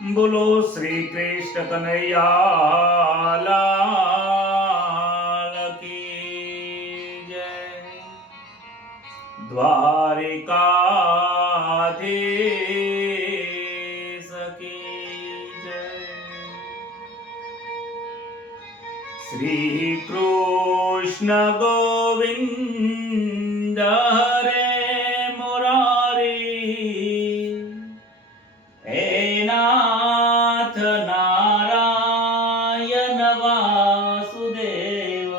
બોલો શ્રી કૃષ્ણ કનૈયા લાલ કી જય. દ્વારિકાધીશ કી જય. શ્રી કૃષ્ણ ગોવિંદ હરે મુરારી, હે નાથ નારાયણ વાસુદેવ,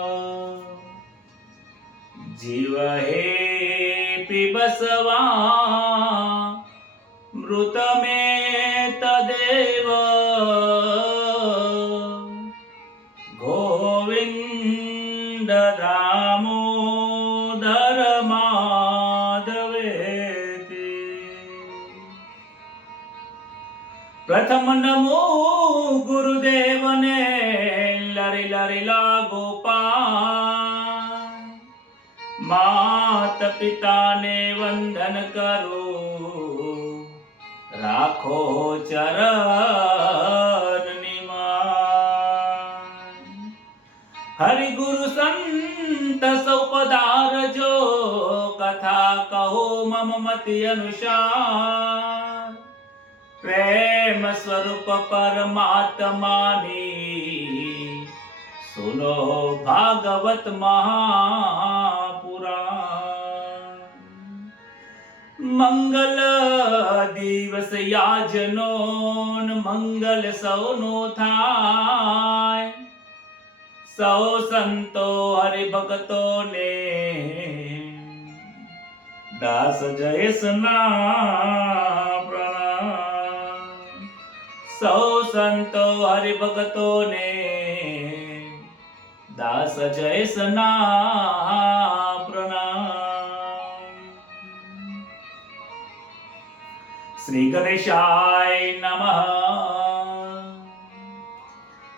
જીવ હે પીબસવા મૃત મે તદેવ, ગોવિંદ દામોદર માધવેતી. પ્રથમ નમો ગુરુદેવને, લરી લરી લાગો પાર. માત પિતાને વંદન કરો, રાખો ચરણની માન. હરિ ગુરુ સંત સૌ પધારજો, કથા કહો મમ મતિ અનુસાર. પ્રેમ સ્વરૂપ પરમાત્માની, સુનો ભાગવત મહાપુરાણ. મંગલ દિવસ યાજનો, મંગલ સૌનો થાય. સૌ સંતો હરિભક્તો ને, દાસ જયસના પ્રણામ. સૌ સંતો હરિભક્તો ને, દાસ જયસના પ્રણામ. શ્રી ગણેશાય નમઃ.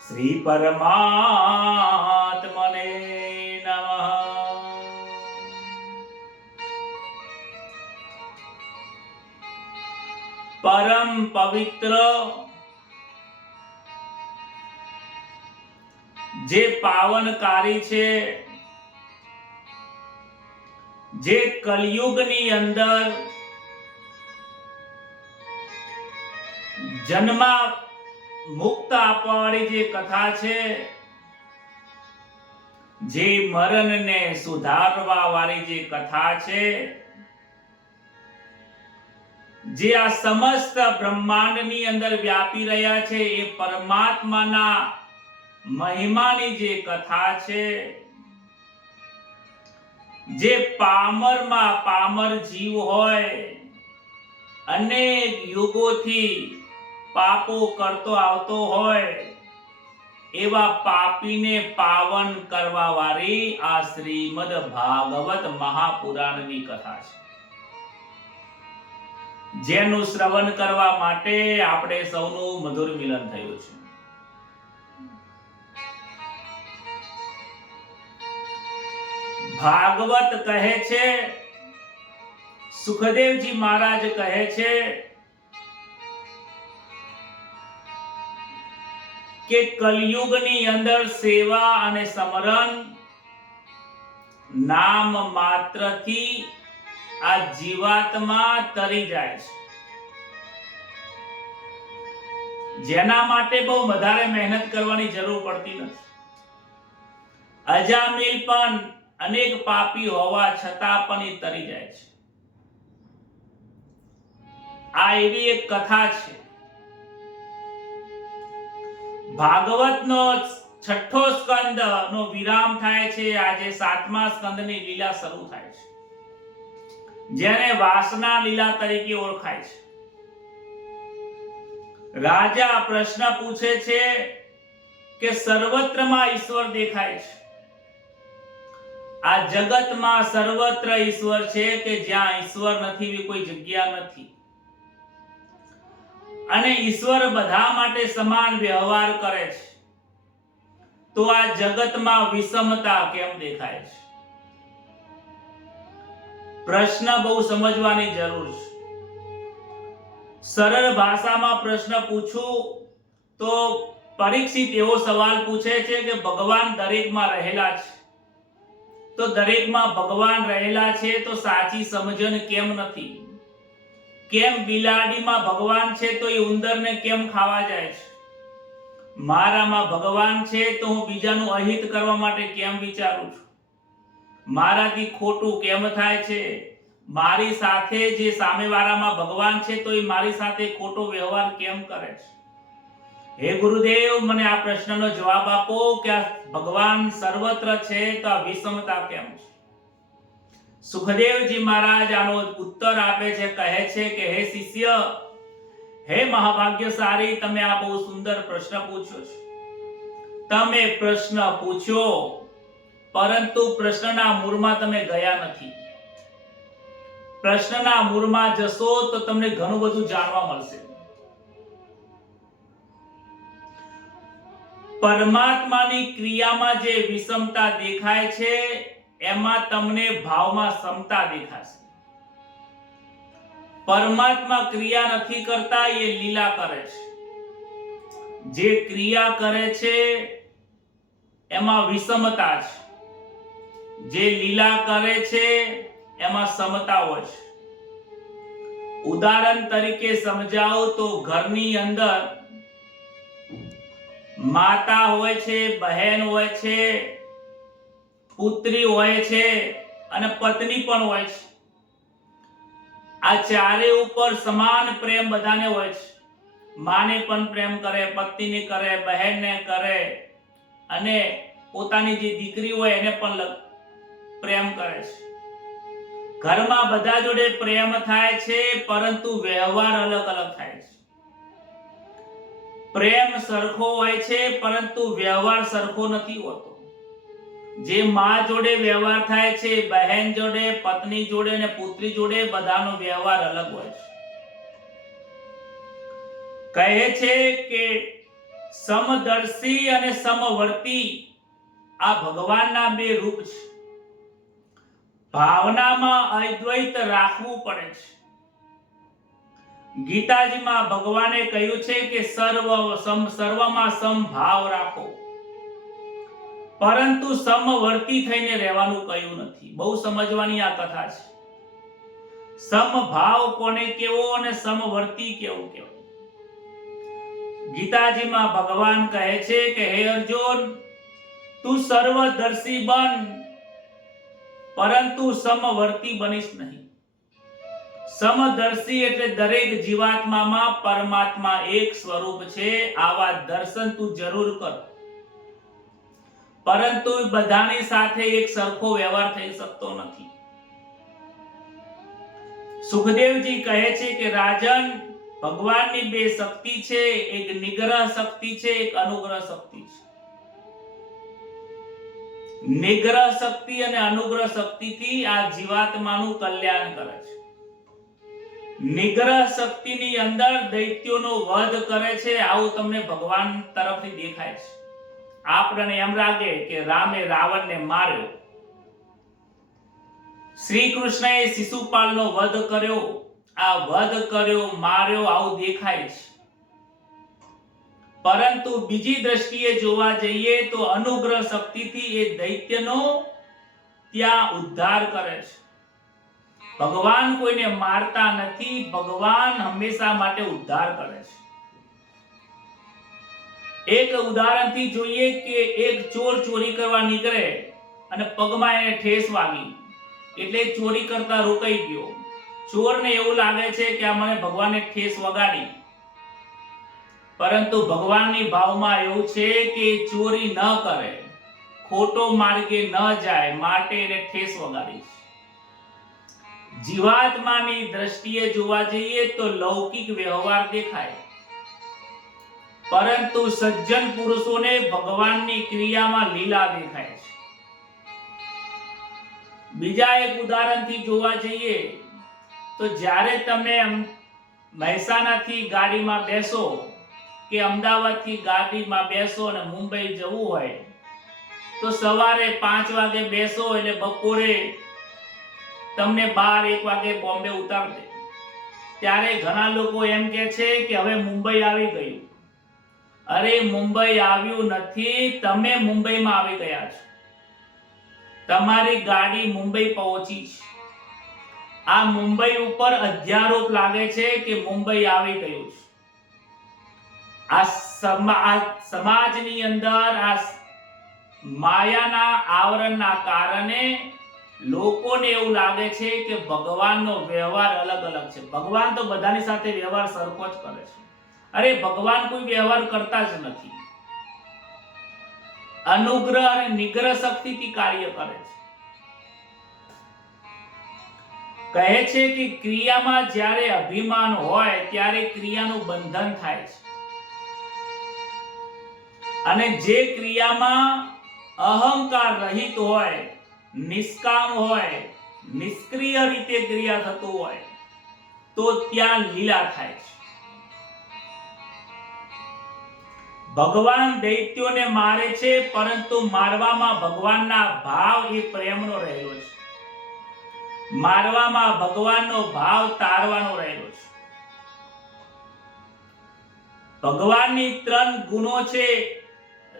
શ્રી પરમાત્મને નમઃ. પરમ પવિત્ર જે પાવનકારી છે, જે કલયુગની અંદર જન્મ મુક્ત આપવાવાળી જે કથા છે, જે મરણને સુધારવા વાળી જે કથા છે, જે આ સમસ્ત બ્રહ્માંડની અંદર વ્યાપી રહ્યા છે, એ પરમાત્માના મહિમાની જે કથા છે, જે પામરમાં પામર જીવ હોય, અનેક યુગોથી પાપો કરતો આવતો હોય, એવા પાપીને પાવન કરવા વાળી આ શ્રીમદ ભાગવત મહાપુરાણની કથા છે, જેનું શ્રવણ કરવા માટે આપણે સૌનું મધુર મિલન થયું છે. ભાગવત કહે છે, સુખદેવજી મહારાજ કહે છે કે કલયુગની અંદર સેવા અને સમરણ નામ માત્રથી આ જીવાત્મા તરી જાય છે, જેના માટે બહુ વધારે મહેનત કરવાની જરૂર પડતી નથી. અજામિલ પણ અનેક પાપી હોવા છતાં પણ એ તરી જાય છે. આ એવી એક કથા છે. ભાગવતનો છઠ્ઠો સ્કંદ નો વિરામ થાય છે. આજે સાતમા સ્કંદની લીલા શરૂ થાય છે, જેને વાસના લીલા તરીકે ઓળખાય છે. રાજા પ્રશ્ન પૂછે છે કે સર્વત્રમાં ઈશ્વર દેખાય છે. આ જગતમાં સર્વત્ર ઈશ્વર છે, કે જ્યાં ઈશ્વર નથી એવી કોઈ જગ્યા નથી. અને ઈશ્વર બધા માટે સમાન વ્યવહાર કરે છે, તો આ જગતમાં વિષમતા કેમ દેખાય છે? પ્રશ્ન બહુ સમજવાની જરૂર છે. સરળ ભાષામાં પ્રશ્ન પૂછું તો પરીક્ષિત એવો સવાલ પૂછે છે કે ભગવાન દરેકમાં રહેલા છે, તો દરેકમાં ભગવાન રહેલા છે તો સાચી સમજણ કેમ નથી? કેમ બિલાડીમાં ભગવાન છે તો એ ઉંદરને કેમ ખાવા જાય છે? મારામાં ભગવાન છે તો હું બીજાનું અહિત કરવા માટે કેમ વિચારું છું? મારાથી ખોટું કેમ થાય છે? મારી સાથે જે સામેવાળામાં ભગવાન છે તો એ મારી સાથે ખોટો વ્યવહાર કેમ કરે છે? હે ગુરુદેવ, મને આ પ્રશ્નનો જવાબ આપો કે આ ભગવાન સર્વત્ર છે તો આ વિષમતા કેમ છે? સુખદેવજી મહારાજ આનો ઉત્તર આપે છે, કહે છે કે હે શિષ્ય, હે મહાભાગ્યશાળી, તમે આ બહુ સુંદર પ્રશ્ન પૂછ્યો છે. તમે પ્રશ્ન પૂછ્યો પરંતુ પ્રશ્નના મૂળમાં તમે ગયા નથી. પ્રશ્નના મૂળમાં જશો તો તમને ઘણું બધું જાણવા મળશે. પરમાત્માની ક્રિયામાં જે વિષમતા દેખાય છે એમાં તમને ભાવમાં સમતા દેખાશે. પરમાત્મા ક્રિયા નથી કરતા, એ લીલા કરે છે. જે ક્રિયા કરે છે એમાં વિષમતા છે, જે લીલા કરે છે એમાં સમતા હોય છે. ઉદાહરણ તરીકે સમજાવું તો ઘરની અંદર માતા હોય છે, બહેન હોય છે, પુત્રી હોય છે અને પત્ની પણ હોય છે. આ ચારે ઉપર સમાન પ્રેમ બધાને હોય છે. માને પણ પ્રેમ કરે, પત્નીને કરે, બહેનને કરે અને પોતાની જે દીકરી હોય એને પણ પ્રેમ કરે છે. ઘરમાં બધા જોડે પ્રેમ થાય છે પરંતુ વ્યવહાર અલગ અલગ થાય છે. પ્રેમ સરખો હોય છે પરંતુ વ્યવહાર સરખો નથી હોતો. જે માં જોડે વ્યવહાર થાય છે, બહેન જોડે, પત્ની જોડે અને પુત્રી જોડે બધાનો વ્યવહાર અલગ હોય છે. કહે છે કે સમદર્શી અને સમવર્તી આ ભગવાનના બે રૂપ છે. ભાવનામાં અદ્વૈત રાખવું પડે છે. ગીતાજીમાં ભગવાને કહ્યું છે કે સર્વમાં સમભાવ રાખો, પરંતુ સમવર્તી થઈને રહેવાનું કહ્યું નથી. બહુ સમજવાની આ કથા છે. સમભાવ કોને કેવો અને સમવર્તી કેવું કેવું? ગીતાજીમાં ભગવાન કહે છે કે હે અર્જુન, તું સર્વદર્શી બન પરંતુ સમવર્તી બનીશ નહીં. સમદર્શી એટલે દરેક જીવાત્મામાં પરમાત્મા એક સ્વરૂપ છે, આવા દર્શન તું જરૂર કર. પરંતુ બધાની સાથે એક સરખો વ્યવહાર થઈ શકતો નથી. સુખદેવજી કહે છે કે રાજન, ભગવાનની બે શક્તિ છે, એક નિગ્રહ શક્તિ છે, એક અનુગ્રહ શક્તિ છે. નિગ્રહ શક્તિ અને અનુગ્રહ શક્તિથી આ જીવાત્માનું કલ્યાણ કરે છે. નિગ્રહ શક્તિની અંદર દૈત્યોનો વધ કરે છે, આવું તમને ભગવાન તરફથી દેખાય છે. આપણને એમ લાગે કે રામે રાવણને માર્યો, શ્રી કૃષ્ણએ શિશુપાલનો વધ કર્યો, આ વધ કર્યો, માર્યો આવું દેખાય છે. પરંતુ બીજી દ્રષ્ટિએ જોવા જઈએ તો અનુગ્રહ શક્તિથી એ દૈત્યનો ત્યાં ઉદ્ધાર કરે છે. ભગવાન કોઈને મારતા નથી, ભગવાન હંમેશા માટે ઉદ્ધાર કરે છે. એક ઉદાહરણથી જોઈએ કે એક ચોર ચોરી કરવા નીકળે અને પગમાં એને ઠેસ વાગી એટલે ચોરી કરતા રોકાઈ ગયો. ચોરને એવું લાગે છે કે આ મને ભગવાને ઠેસ વગાડી, પરંતુ ભગવાનની ભાવમાં એવું છે કે ચોરી ન કરે, ખોટો માર્ગે ન જાય માટે એને ઠેસ વગાડી. જીવાત્માની દ્રષ્ટિએ જોવા જઈએ તો લૌકિક વ્યવહાર દેખાય, પરંતુ સજ્જન પુરુષોને ભગવાનની ક્રિયામાં લીલા દેખાય છે. બીજા એક ઉદાહરણથી જોવા જઈએ તો જ્યારે તમે મહેસાણાથી ગાડીમાં બેસો કે અમદાવાદથી ગાડીમાં બેસો અને મુંબઈ જવું હોય તો સવારે 5 વાગે બેસો એટલે બપોરે તમને 12-1 વાગે બોમ્બે ઉતાર દે. ત્યારે ઘણા લોકો એમ કહે છે કે હવે મુંબઈ આવી ગયું. અરે મુંબઈ આવ્યું નથી, તમે મુંબઈમાં આવી ગયા છો. તમારી ગાડી મુંબઈ પહોંચી છે. આ મુંબઈ ઉપર અધ્યારોપ લાગે છે કે મુંબઈ આવી ગયું છે. આ સમાજની અંદર આ માયાના આવરણના કારણે લોકોને એવું લાગે છે કે ભગવાનનો વ્યવહાર અલગ અલગ છે. ભગવાન તો બધાની સાથે વ્યવહાર સરખો જ કરે છે. અરે ભગવાન કોઈ વ્યવહાર કરતા જ નથી. અનુગ્રહ અને નિગ્રહ શક્તિથી કાર્ય કરે છે. કહે છે કે ક્રિયામાં જ્યારે અભિમાન હોય ત્યારે ક્રિયાનું બંધન થાય છે, અને જે ક્રિયામાં અહંકાર રહિત હોય, નિષ્કામ હોય, નિષ્ક્રિય રીતે ક્રિયા થતું હોય તો ત્યાં લીલા થાય છે. ભગવાન દૈત્યોને મારે છે, પરંતુ મારવામાં ભગવાનના ભાવ એ પ્રેમનો રહેલો છે. મારવામાં ભગવાનનો ભાવ તારવાનો રહેલો છે. ભગવાનની 3 ગુણો છે,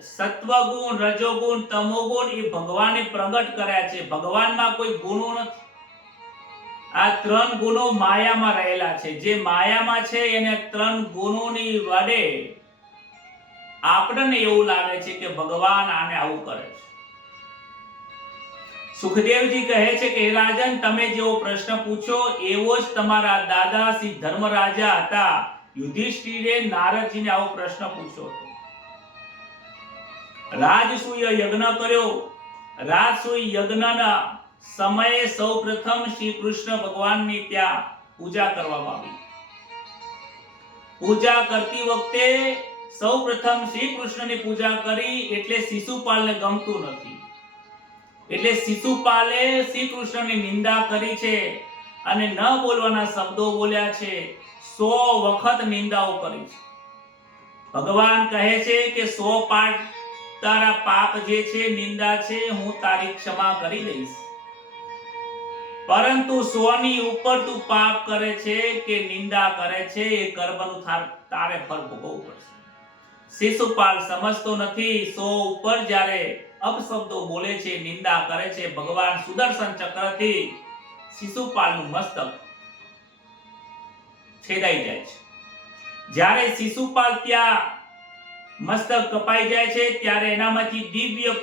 સત્વગુણ, રજોગુણ, તમોગુણ. એ ભગવાને પ્રગટ કર્યા છે. ભગવાનમાં કોઈ ગુણો નથી. આ 3 ગુણો માયામાં રહેલા છે. જે માયામાં છે એને 3 ગુણોની વડે આપણને એવું લાગે છે કે ભગવાન આને આવું કરે છે. સુખદેવજી કહે છે કે હે રાજન, તમે જેવો પ્રશ્ન પૂછો એવો જ તમારા દાદા શ્રી ધર્મરાજા હતા. યુધિષ્ઠિરે નારદજીને આવો પ્રશ્ન પૂછ્યો હતો. રાજસૂય યજ્ઞ કર્યો. રાજસૂય યજ્ઞના સમયે સૌપ્રથમ શ્રી કૃષ્ણ ભગવાનની ત્યાં પૂજા કરવામાં આવી. પૂજા કરતી વખતે સૌપ્રથમ શ્રી કૃષ્ણની પૂજા કરી એટલે શિશુપાલને ગમતું નથી. એટલે શિશુપાલે શ્રી કૃષ્ણની નિંદા કરી છે અને ન બોલવાના શબ્દો બોલ્યા છે. 100 વખત નિંદાઓ કરી છે. ભગવાન કહે છે કે 100 પાઠ તારા પાપ જે છે, નિંદા છે, હું તારી ક્ષમા કરી દઈશ. પરંતુ 100 ની ઉપર તું પાપ કરે છે કે નિંદા કરે છે, એ કર્મનું તારે ફળ ભોગવવું પડશે. શિશુપાલ સમજતો નથી. 100 ઉપર જ્યારે અપશબ્દો બોલે છે, નિંદા કરે છે, ભગવાન સુદર્શન ચક્રથી શિશુપાલનું મસ્તક છેદાઈ જાય છે. જ્યારે શિશુપાલ ત્યાં મસ્તક કપાઈ જાય છે ત્યારે એનામાંથી દિવ્ય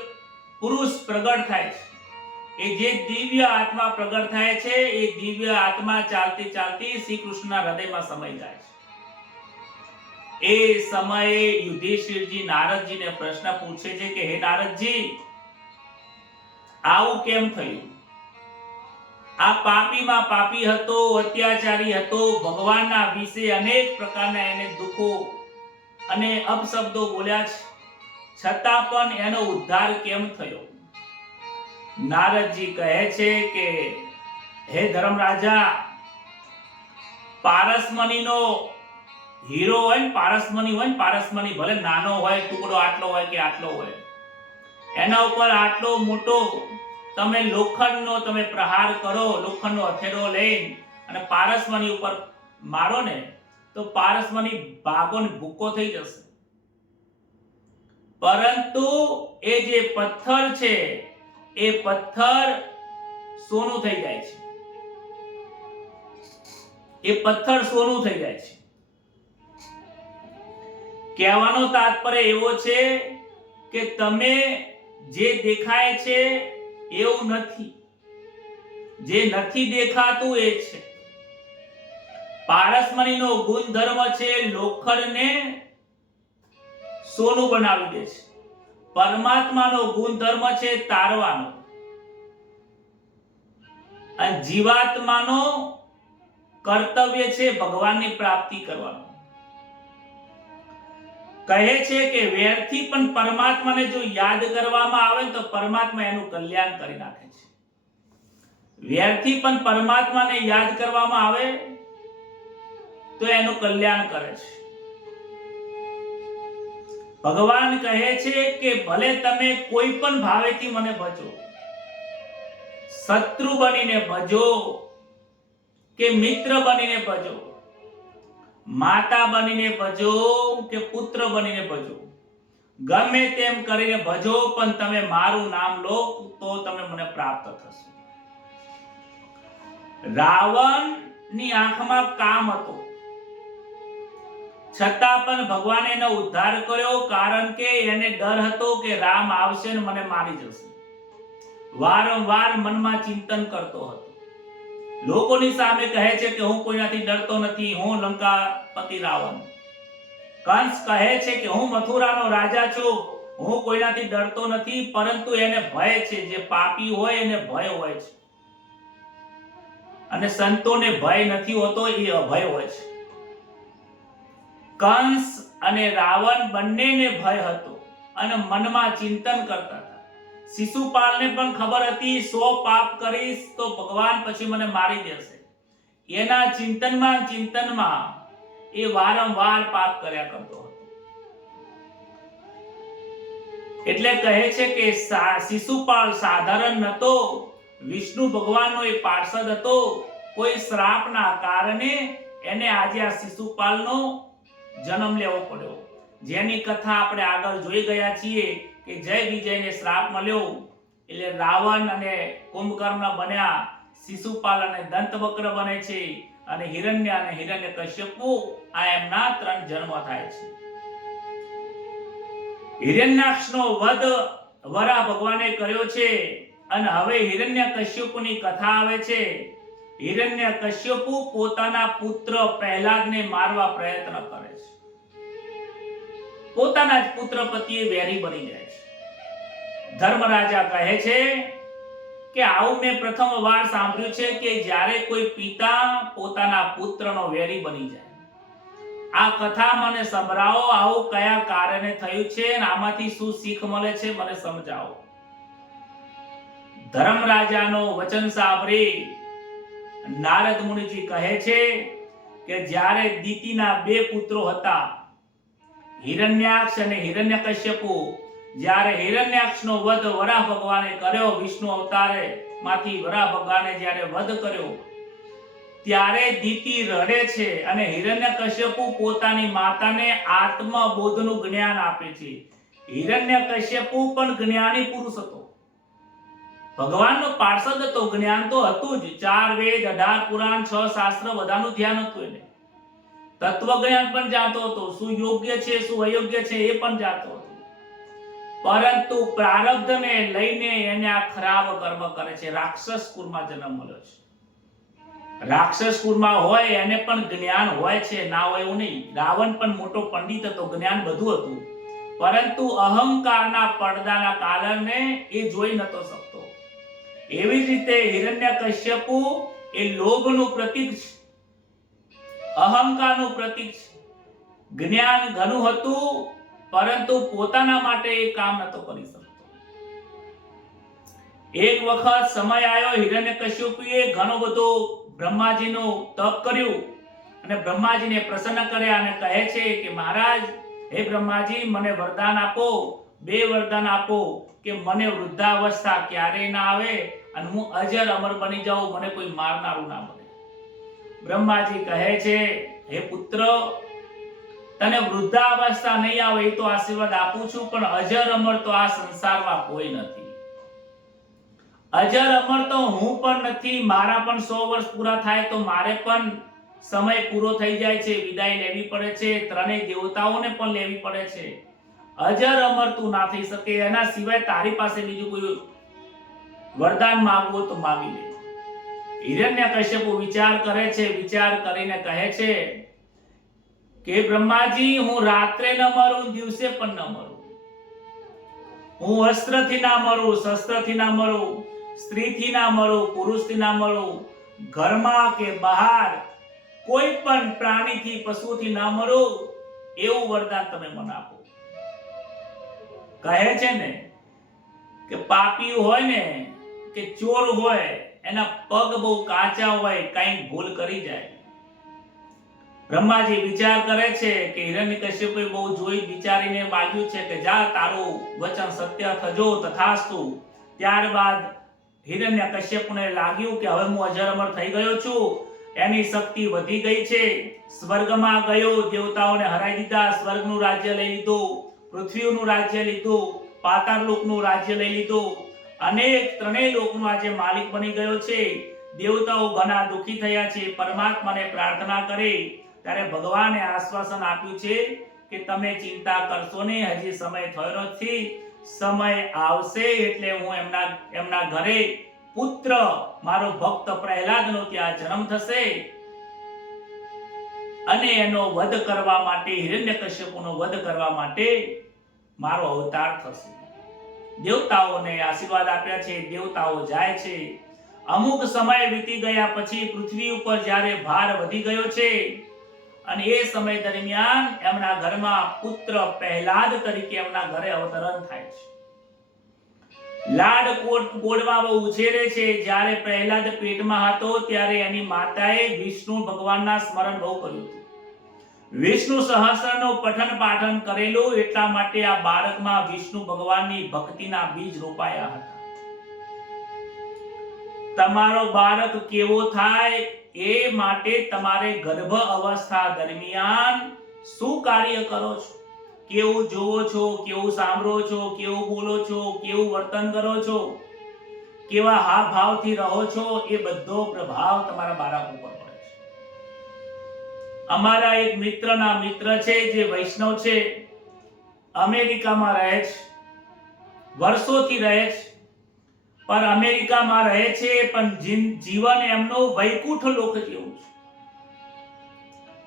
પુરુષ પ્રગટ થાય છે. એ જે દિવ્ય આત્મા પ્રગટ થાય છે, એ દિવ્ય આત્મા ચાલતી ચાલતી શ્રી કૃષ્ણના હૃદયમાં સમાઈ જાય છે. એ સમયે યુધિષ્ઠિરજી નારદજીને પ્રશ્ન પૂછે છે કે હે નારદજી, આવું કેમ થયું? આ પાપીમાં પાપી હતો, અત્યાચારી હતો, ભગવાનના વિશે અનેક પ્રકારના એને દુઃખો અને અપશબ્દો બોલ્યા છે, છતાં પણ એનો ઉદ્ધાર કેમ થયો? નારદજી કહે છે કે હે ધર્મરાજા, પારસમણીનો હીરો હોય ને, પારસમણી હોય ને, પારસમણી ભલે નાનો હોય, ટુકડો આટલો હોય કે આટલો હોય, એના ઉપર આટલો મોટો તમે લોખંડનો તમે પ્રહાર કરો, લોખંડનો હથેળો લઈને અને પારસમણી ઉપર મારો ને, તો પારસમણી ભાગો ને ભૂકો થઈ જશે. પરંતુ એ જે પથ્થર છે, એ પથ્થર સોનું થઈ જાય છે. એ પથ્થર સોનું થઈ જાય છે. કહેવાનો તાત્પર્ય એવો છે કે તમે જે દેખાય છે એવું નથી, જે નથી દેખાતું એ છે. પારસમણીનો ગુણધર્મ છે લોખંડને સોનું બનાવી દે છે. પરમાત્માનો ગુણધર્મ છે તારવાનો, અને જીવાત્માનો કર્તવ્ય છે ભગવાનની પ્રાપ્તિ કરવાનો. કહે છે કે વેરથી પણ પરમાત્માને જો યાદ કરવામાં આવે તો પરમાત્મા એનું કલ્યાણ કરી નાખે છે. વેરથી પણ પરમાત્માને યાદ કરવામાં આવે તો એનું કલ્યાણ કરે છે. ભગવાન કહે છે કે ભલે તમે કોઈ પણ ભાવેથી મને ભજો, શત્રુ બનીને ભજો કે મિત્ર બનીને ભજો, માતા બનીને ભજો કે પુત્ર બનીને ભજો, ગમે તેમ કરીને ભજો, પણ તમે મારું નામ લો તો તમે મને પ્રાપ્ત થશો. રાવણની આંખમાં કામ હતો, છતાં પણ ભગવાને એનો ઉદ્ધાર કર્યો, કારણ કે એને ડર હતો કે રામ આવશે ને મને મારી જશે. વારંવાર મનમાં ચિંતન કરતો હતો. લોકોની સામે કહે છે કે હું કોઈનાથી ડરતો નથી, હું લંકાપતિ રાવણ. કંસ કહે છે કે હું મથુરાનો રાજા છું, હું કોઈનાથી ડરતો નથી, પરંતુ એને ભય છે. જે પાપી હોય એને ભય હોય છે, અને સંતોને ભય નથી હોતો, એ અભય હોય છે. કંસ અને રાવણ બંનેને ભય હતો અને મનમાં ચિંતન કરતા હતા. શિશુપાલને પણ ખબર હતી 100 પાપ કરીશ તો ભગવાન પછી મને મારી દેશે. એના ચિંતનમાં એ વારંવાર પાપ કર્યા કરતો હતો. એટલે કહે છે કે શિશુપાલ સાધારણ નતો, વિષ્ણુ ભગવાનનો એ પાર્ષદ હતો. કોઈ શ્રાપના કારણે એને આજે આ શિશુપાલનો જન્મ લેવો પડ્યો, જેની કથા આપણે આગળ જોઈ ગયા છીએ કે જય વિજયને શ્રાપ મળ્યો એટલે રાવણ અને કુંભકર્ણ બન્યા, શિશુપાલ અને દંતવક્ર બને છે, અને હિરણ્ય અને હિરણ્યકશ્યપુ આ એમના 3 જન્મ થાય છે. હિરણ્યાક્ષનો વધ વરાહ ભગવાને કર્યો છે, અને હવે હિરણ્યકશ્યપુની કથા આવે છે. હિરણ્યકશ્યપુ પોતાના પુત્ર પ્રહલાદને મારવા પ્રયત્ન કરે છે. પોતાના જ પુત્ર પતિએ વેરી બની જાય છે. ધર્મરાજા કહે છે કે આવું મેં પ્રથમ વાર સાંભળ્યું છે કે જ્યારે કોઈ પિતા પોતાના પુત્રનો વેરી બની જાય. આ કથા મને સંભળાવો, આવું કયા કારણે થયું છે અને આમાંથી શું શીખ મળે છે, મને સમજાવો. ધર્મરાજાનો વચન સાંભળી નારદ મુનિજી કહે છે કે જ્યારે દીતિના 2 પુત્રો હતા, હિરણ્યાક્ષ અને હિરણ્યકશ્યપુ, જ્યારે હિરણ્યાક્ષનો વધ વરાહ ભગવાને કર્યો, વિષ્ણુ અવતારે માંથી વરાહ ભગવાને જ્યારે વધ કર્યો, ત્યારે દીતિ રડે છે અને હિરણ્યકશ્યપુ પોતાની માતાને આત્મબોધનું જ્ઞાન આપે છે. હિરણ્યકશ્યપુ પણ જ્ઞાની પુરુષ હતો, ભગવાનનો પાર્ષદ હતો, જ્ઞાન તો હતું જ. 4 વેદ, 18 પુરાણ, 6 શાસ્ત્ર બધાનું ધ્યાન હતું એને. તત્વજ્ઞાન પણ જાણતો હતો, શું યોગ્ય છે શું અયોગ્ય છે એ પણ જાણતો હતો. પરંતુ પ્રારબ્ધને લઈને એને આ ખરાબ કર્મ કરે છે. રાક્ષસ કુળમાં જન્મ મળ્યો છે. રાક્ષસ કુળમાં હોય એને પણ જ્ઞાન હોય છે, ના હોય એવું નહીં. રાવણ પણ મોટો પંડિત હતો, જ્ઞાન બધું હતું, પરંતુ અહંકારના પડદાના કારણે એ જોઈ નતો શકતો. એવી જ રીતે હિરણ્યકશ્યપુ એ લોભનું પ્રતીક છે, અહંકારનું પ્રતીક છે. જ્ઞાન ઘણું હતું, પરંતુ પોતાના માટે એ કામ નતો કરી શકતો. એક વખત સમય આવ્યો, હિરણ્યકશ્યપુએ ઘણો બધો બ્રહ્માજીનો તપ કર્યું અને બ્રહ્માજીને પ્રસન્ન કર્યા અને કહે છે કે મહારાજ, હે બ્રહ્માજી, મને વરદાન આપો, 2 વરદાન આપો કે મને વૃદ્ધાવસ્થા ક્યારેય ના આવે અને હું અજર અમર બની જાઉં, મને કોઈ મારનારું ના બને. બ્રહ્માજી કહે છે, હે પુત્ર, તને વૃદ્ધાવસ્થા નહીં આવે એ તો આશીર્વાદ આપું છું, પણ અજર અમર તો આ સંસારમાં કોઈ નથી. અજર અમર તો હું પણ નથી. મારા પણ 100 વર્ષ પૂરા થાય તો મારે પણ સમય પૂરો થઈ જાય છે, વિદાય લેવી પડે છે. 3 દેવતાઓને પણ લેવી પડે છે. અજર અમર તું ના થઈ શકે. એના સિવાય તારી પાસે બીજું કોઈ વરદાન માંગવું તો માંગી લે. હિરણ્યકશ્યપુ વિચાર કરે છે, વિચાર કરીને કહે છે કે બ્રહ્માજી, હું રાત્રે ન મરું, દિવસે પણ ન મરું. હું અસ્ત્રથી ના મરું, શસ્ત્રથી ના મરું, સ્ત્રીથી ના મરું, પુરુષથી ના મરું, ઘરમાં કે બહાર કોઈ પણ પ્રાણીથી, પશુથી ના મરું, એવું વરદાન તમે મને આપો. કહે છે ને કે પાપી હોય ને કે ચોર હોય, એના પગ બહુ કાચા હોય, કઈ ભૂલ કરી જાય. બ્રહ્માજી વિચાર કરે છે કે હિરણ્યકશ્યપુએ બહુ જોઈ વિચારીને માગ્યું છે કે જા, તારું વચન સત્ય થજો, તથાસ્તુ. ત્યારબાદ હિરણ્યકશ્યપુને લાગ્યું કે હવે હું અજર અમર થઈ ગયો છું, એની શક્તિ વધી ગઈ છે. સ્વર્ગમાં ગયો, દેવતાઓને હરાવી દીધા, સ્વર્ગનું રાજ્ય લઈ લીધું, પૃથ્વીનું રાજ્ય લીધું, પાતાળલોકનું રાજ્ય લઈ લીધું, અનેક ત્રણેય લોકનો આજે માલિક બની ગયો છે. દેવતાઓ ઘણા દુઃખી થયા છે, પરમાત્માને પ્રાર્થના કરી ત્યારે ભગવાને આશ્વાસન આપ્યું છે કે તમે ચિંતા કરશો નહીં, હજી સમય થયો નથી, સમય આવશે એટલે હું એમના ઘરે પુત્ર મારો ભક્ત પ્રહલાદનો ત્યાં જન્મ થશે અને એનો વધ કરવા માટે, હિરણ્યકશ્યપુનો વધ કરવા માટે મારો અવતાર થશે. દેવતાઓને આશીર્વાદ આપ્યા છે, દેવતાઓ જાય છે. અમુક સમય વીતી ગયા પછી પૃથ્વી ઉપર જ્યારે ભાર વધી ગયો છે અને એ સમય દરમિયાન એમના ઘરમાં પુત્ર પ્રહલાદ તરીકે એમના ઘરે અવતરણ થાય છે. લાડ કોડમાં બહુ ઉછેરે છે. જ્યારે પ્રહલાદ પેટમાં હતો ત્યારે એની માતાએ વિષ્ણુ ભગવાનના સ્મરણ બહુ કર્યું હતું. વિષ્ણુ સહસ્રનો પઠન પાઠન કરેલું, એટલા માટે આ બાળકમાં વિષ્ણુ ભગવાનની ભક્તિના બીજ રોપાયા હતા. તમારો બાળક કેવો થાય એ માટે તમારે ગર્ભ અવસ્થા દરમિયાન શું કાર્ય કરો છો, કેવું જોવો છો, કેવું સાંભળો છો, કેવું બોલો છો, કેવું વર્તન કરો છો, કેવા હાવભાવથી રહો છો, એ બધો પ્રભાવ તમારા બાળક ઉપર પડે છે. અમારા એક મિત્રના મિત્ર છે જે વૈષ્ણવ છે, અમેરિકામાં રહે છે, વર્ષોથી રહે છે, પણ અમેરિકામાં રહે છે પણ જીવન એમનો વૈકુંઠ લોક જેવું છે.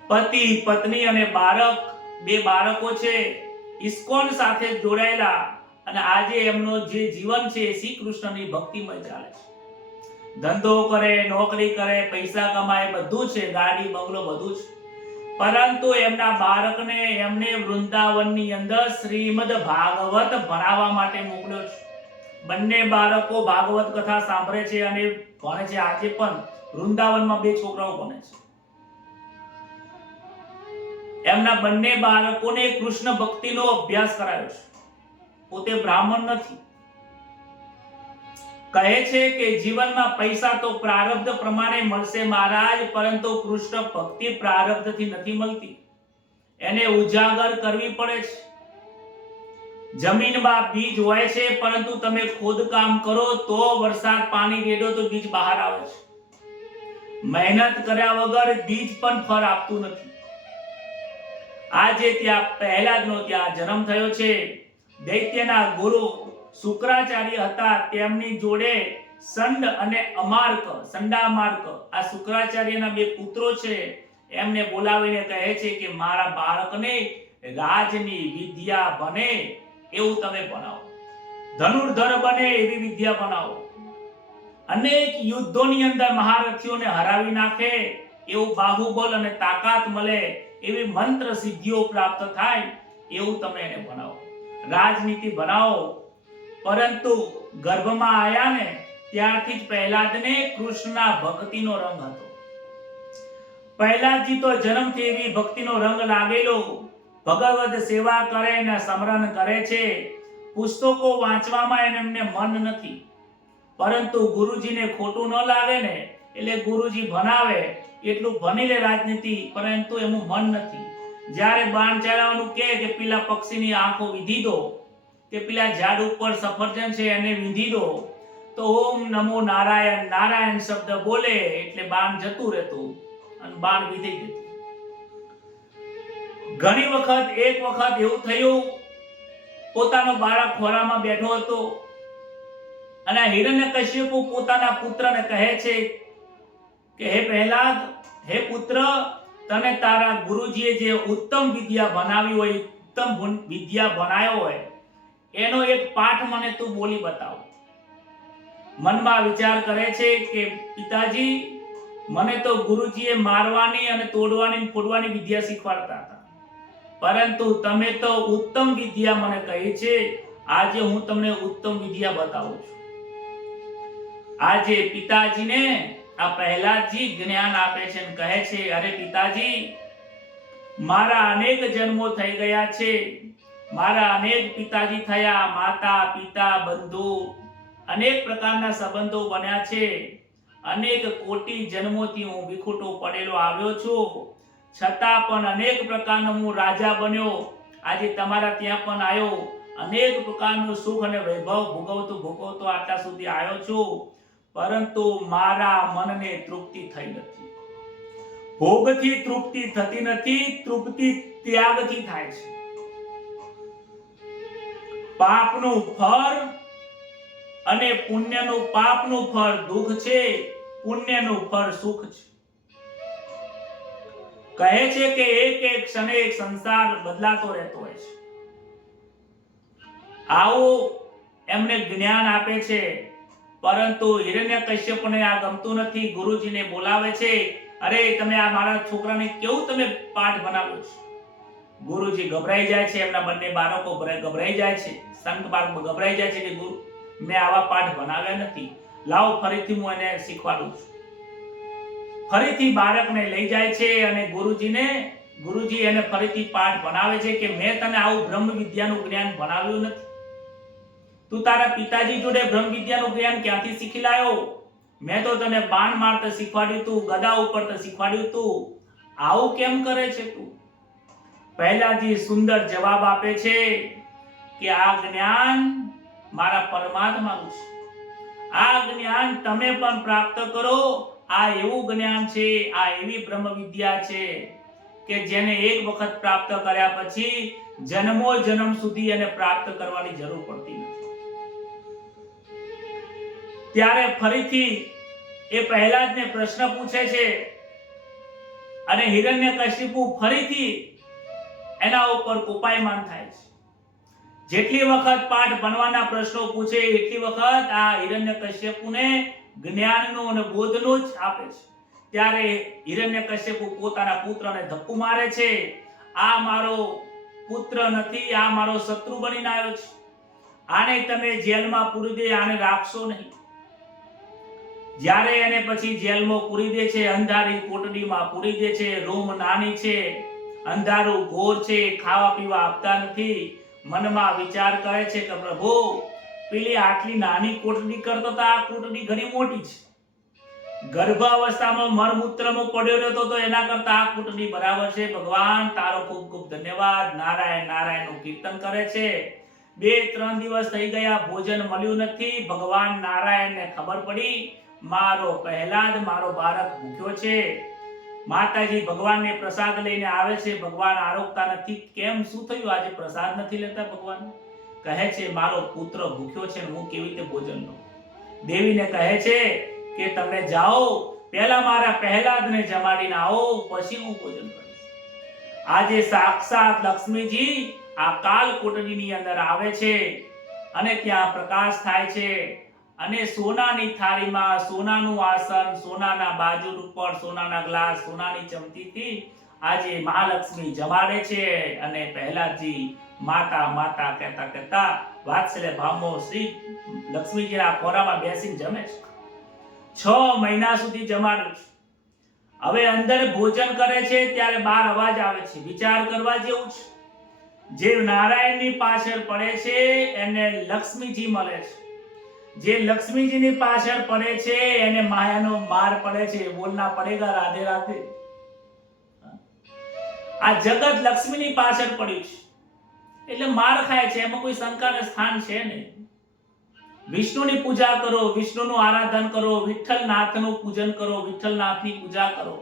પતિ પત્ની અને બાળક, બે બાળકો છે, ઇસ્કોન સાથે જોડાયેલા, અને આજે એમનો જે જીવન છે શ્રી કૃષ્ણની ભક્તિમય ચાલે છે. ધંધો કરે, નોકરી કરે, પૈસા કમાય, બધું છે, ગાડી બંગલો બધું છે, પરંતુ એમના બાળકને એમને વૃંદાવનની અંદર શ્રીમદ ભાગવત ભણાવવા માટે મોકલ્યો છે. બંને બાળકો ભાગવત કથા સાંભળે છે અને ભણે છે. આજે પણ વૃંદાવનમાં બે છોકરાઓ ભણે છે. એમના બંને બાળકોને કૃષ્ણ ભક્તિનો અભ્યાસ કરાયો છે. પોતે બ્રાહ્મણ નથી. કહે છે કે જીવનમાં પૈસા તો પ્રારબ્ધ પ્રમાણે મળશે મહારાજ, પરંતુ કૃષ્ણ ભક્તિ પ્રારબ્ધથી નથી મળતી, એને ઉજાગર કરવી પડે છે. જમીનમાં બીજ હોય છે, પરંતુ તમે ખોદકામ કરો તો વરસાદ પાણી રેડો તો બીજ બહાર આવે છે. મહેનત કર્યા વગર બીજ પણ ફળ આપતું નથી. આજે ત્યાં પ્રહલાદનો ત્યાં જન્મ થયો છે. દૈત્યના ગુરુ શુક્રાચાર્ય હતા, તેમની જોડે સંડ અને અમાર્ક, સંડામાર્ક, આ શુક્રાચાર્યના બે પુત્રો છે, એમને બોલાવીને કહે છે કે મારા બાળકને રાજની વિદ્યા બને એવું તમે ભણાવો, ધનુર્ધર બને એવી વિદ્યા ભણાવો, અનેક યુદ્ધોની અંદર મહારથીઓને હરાવી નાખે એવું બાહુબલ અને તાકાત મળે એવી મંત્ર સિદ્ધિઓ પ્રાપ્ત થાય એવું તમે એને ભણાવો, રાજનીતિ બનાવો. પરંતુ ગર્ભમાં આયા ને ત્યારથી જ પ્રહલાદને કૃષ્ણના ભક્તિનો રંગ હતો. પ્રહલાદજી તો જન્મથી એવી ભક્તિનો રંગ લાગેલો, ભગવદ સેવા કરે ને સ્મરણ કરે છે. પુસ્તકો વાંચવામાં એમને મન નથી, પરંતુ ગુરુજીને ખોટું ન લાગે ને એટલે ગુરુજી ભણાવે એટલું ભણી લે રાજનીતિ, પરંતુ એનું મન નથી. જ્યારે બાણ ચલાવવાનું કે પેલા પક્ષીની આંખો વીધી દો, કે પેલા ઝાડ ઉપર સફરજન છે એને વીધી દો, તો ઓમ નમો નારાયણ નારાયણ શબ્દ બોલે એટલે બાણ જતું રહેતું અને બાણ વીધી જતું. ઘણી વખત એક વખત એવું થયું, પોતાનો બાળક ખોરામાં બેઠો હતો અને હિરણ્યકશ્યપુ પોતાના પુત્રને કહે છે કે હે પ્રહલાદ, હે પુત્ર, તને તારા ગુરુજીએ જે ઉત્તમ વિદ્યા ભણાવી હોય, ઉત્તમ વિદ્યા ભણાયો હોય, એનો એક પાઠ મને તું બોલી બતાવ. મનમાં વિચાર કરે છે કે પિતાજી, મને તો ગુરુજીએ મારવાની અને તોડવાની ફોડવાની વિદ્યા શીખવાડતા હતા, પરંતુ તમે તો ઉત્તમ વિદ્યા મને કહી છે. આજે હું તમને ઉત્તમ વિદ્યા બતાવું છું. આજે પિતાજીને આ પ્રહલાદજી જ્ઞાન આપે છે અને કહે છે, અરે પિતાજી, મારા અનેક જન્મો થઈ ગયા છે, મારા અનેક પિતાજી થયા, માતા પિતા બંધુ અનેક પ્રકારના સંબંધો બન્યા છે, અનેક કોટી જન્મોથી હું વિખૂટો પડેલો આવ્યો છું, છતાં પણ અનેક પ્રકારનો હું રાજા બન્યો, આજે તમારા ત્યાં પણ આવ્યો, અનેક પ્રકારનું સુખ અને વૈભવ ભોગવતો આટલા સુધી આવ્યો છું, પરંતુ મારા મનને તૃપ્તિ થઈ નથી. ભોગથી તૃપ્તિ થતી નથી, તૃપ્તિ ત્યાગથી થાય છે. પાપનું ફળ અને પુણ્યનું, પાપનું ફળ દુઃખ છે, પુણ્યનું ફળ સુખ છે. કહે છે કે એક એક ક્ષણે એક સંસાર બદલાતો રહેતો હોય છે. આવું એમને જ્ઞાન આપે છે, પરંતુ હિરણ્યકશ્યપને આ ગમતું નથી. ગુરુજીને બોલાવે છે, અરે તમે આ મારા છોકરાને કેવું તમે પાઠ બનાવો છો. ગુરુજી ગભરાઈ જાય છે, એમના બંને બાળકો ગભરાઈ જાય છે, સંત બાળક ગભરાઈ જાય છે કે ગુરુ મેં આવા પાઠ બનાવ્યા નથી, લાવો ફરીથી હું એને શીખવાડું છું. ફરીથી બાળકને લઈ જાય છે અને ગુરુજી એને ફરીથી પાઠ ભણાવે છે કે મેં તને આવું બ્રહ્મ વિદ્યાનું જ્ઞાન ભણાવ્યું નથી. તું તારા પિતાજી જોડે બ્રહ્મ વિદ્યાનું જ્ઞાન ક્યાંથી શીખી લાયો? મેં તો તને બાણ મારતા શીખવાડ્યું તું, ગદા ઉપર તો શીખવાડ્યું તું, આવું કેમ કરે છે તું? પહેલાજી સુંદર જવાબ આપે છે કે આ જ્ઞાન મારા પરમાત્માનું છે. આ જ્ઞાન તમે પણ પ્રાપ્ત કરો. આ એવું જ્ઞાન છે, આ એવી બ્રહ્મ વિદ્યા છે કે જેને એક વખત પ્રાપ્ત કર્યા પછી જન્મો જન્મ સુધી એને પ્રાપ્ત કરવાની જરૂર પડતી નથી. ત્યારે ફરીથી એ પ્રહલાદને પ્રશ્ન પૂછે છે અને હિરણ્યકશિપુ ફરીથી એના ઉપર કોપાયમાન થાય છે. જેટલી વખત પાઠ બનવાના પ્રશ્નો પૂછે એટલી વખત આ હિરણ્યકશ્યપુને જ્ઞાનનો અને બોધનો જ આપે છે. ત્યારે હિરણ્યકશ્યપુ પોતાના પુત્રને ધક્કો મારે છે. આ મારો પુત્ર નથી, આ મારો શત્રુ બનીને આવ્યો છે. આને તમે જેલમાં પૂરી દે, આને રાખશો નહીં. જ્યારે એને પછી જેલમાં પૂરી દે છે, અંધારી કોટડીમાં પૂરી દે છે. રૂમ નાની છે, અંધારું ઘોર છે, ખાવા પીવા આપતા નથી. મનમાં વિચાર કરે છે કે પ્રભુ પેલી આટલી નાની કોટડી કરતો તો આ કોટડી ઘણી મોટી છે. ગર્ભાવસ્થામાં મરમૂત્રમાં પડ્યો રહેતો તો એના કરતા આ કોટડી બરાબર છે. ભગવાન તારો ખૂબ ખૂબ ધન્યવાદ. નારાયણ નારાયણનું કીર્તન કરે છે. 2-3 દિવસ થઈ ગયા, ભોજન મળ્યું નથી. ભગવાન નારાયણને ખબર પડી મારો પ્રહલાદ, મારો બાળક ભૂખ્યો છે. માતાજી ભગવાનને પ્રસાદ લઈને આવે છે. ભગવાન આરોગતા નથી. કેમ, શું થયું? આજે પ્રસાદ નથી લેતા? ભગવાન કહે છે મારો પુત્ર ભૂખ્યો છે, હું કેવી રીતે ભોજન લઉં? દેવીને કહે છે કે તમે જાઓ, પહેલા મારા પ્રહલાદને જમાડીને આવો, પછી હું ભોજન કરીશ. આજે સાક્ષાત લક્ષ્મીજી આ કાલ કોટડીની અંદર આવે છે અને ત્યાં પ્રકાશ થાય છે અને સોનાની થાળીમાં સોનાનું આસન, સોનાના બાજુ ઉપર સોનાના ગ્લાસ, સોનાની ચમચીથી આજે મહાલક્ષ્મી જમાડે છે. અને પ્રહલાદજી માતા માતા કહેતા કહેતા વાત્સલ્ય ભાવમાં શ્રી લક્ષ્મીજીના ખોરામાં બેસીને જમે છે. 6 મહિના સુધી જમાડ્યું છે. હવે અંદર ભોજન કરે છે ત્યારે બહાર અવાજ આવે છે. વિચાર કરવા જેવું છે. જે નારાયણની પાછળ પડે છે એને લક્ષ્મીજી મળે છે. જે લક્ષ્મીજીની પાછળ પડે છે એને માયાનો માર પડે છે. બોલના પડેગા રાધે રાધે. આ જગત લક્ષ્મીની પાછળ પડ્યું છે એટલે માર ખાય છે. એમાં કોઈ શંકાને સ્થાન છે નહીં. વિષ્ણુની પૂજા કરો, વિષ્ણુનું આરાધન કરો, વિઠ્ઠલનાથનું પૂજન કરો, વિઠ્ઠલનાથની પૂજા કરો,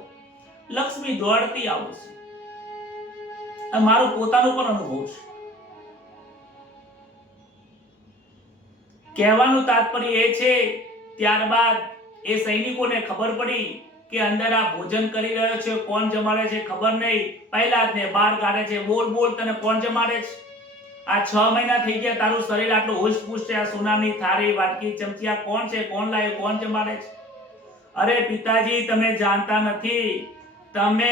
લક્ષ્મી દોડતી આવશે. આ મારું પોતાનું પણ અનુભવ છે. કહેવાનું તાત્પર્ય એ છે ત્યારબાદ એ સૈનિકોને ખબર પડી કે અંદર આ ભોજન કરી રહ્યો છે, કોણ જમાડે છે ખબર નહીં. પ્રહલાદને બહાર કાઢે છે. બોલ બોલ, તને કોણ જમાડે છે? આ 6 મહિના થઈ ગયા, તારું શરીર આટલું હુશ-પુશ છે. આ સોનાની થાળી, વાટકી, ચમચી આ કોણ છે? કોણ લાવ્યું? કોણ જમાડે છે? અરે પિતાજી, તમે જાણતા નથી. તમે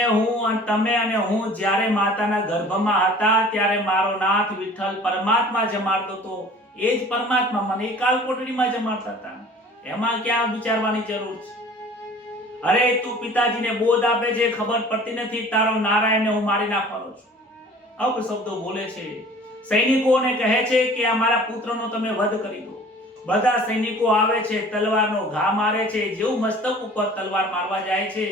અને હું જ્યારે માતાના ગર્ભમાં હતા ત્યારે મારો નાથ વિઠ્ઠલ પરમાત્મા જમાડતો હતો. એ જ પરમાત્મા મને કાલ કોટડીમાં જમાડતા હતા. એમાં ક્યાં વિચારવાની જરૂર છે? અરે તું પિતાજીને બોધ આપે છે, ખબર પડતી નથી. તારો નારાયણને હું મારી નાખવાનો છું. અપશબ્દો બોલે છે. સૈનિકોને કહે છે કે અમારા પુત્રનો તમે વધ કરી દો. બધા સૈનિકો આવે છે, તલવારનો ઘા મારે છે. જેવું મસ્તક ઉપર તલવાર મારવા જાય છે,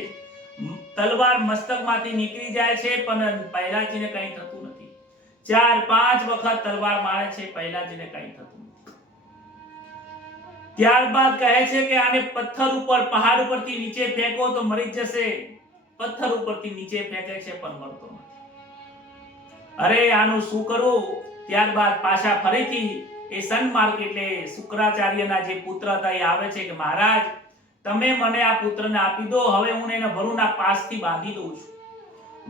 તલવાર મસ્તકમાંથી નીકળી જાય છે, પણ પહેલાજીને કંઈ થતું નથી. 4-5 વખત તલવાર મારે છે, પહેલાજીને કંઈ થતું નથી. ત્યારબાદ કહે છે કે આને પથ્થર ઉપર, પહાડ ઉપરથી નીચે ફેંકો તો મરી જશે. પથ્થર ઉપરથી નીચે ફેંકે છે પણ મરતો નથી. અરે આનું શું કરું? ત્યારબાદ પાછા ફરીથી એ સન્માર્ગ એટલે શુક્રાચાર્યના જે પુત્ર હતા એ આવે છે કે મહારાજ તમે મને આ પુત્રને આપી દો, હવે હું એને વરુણના પાસથી બાંધી દઉં છું.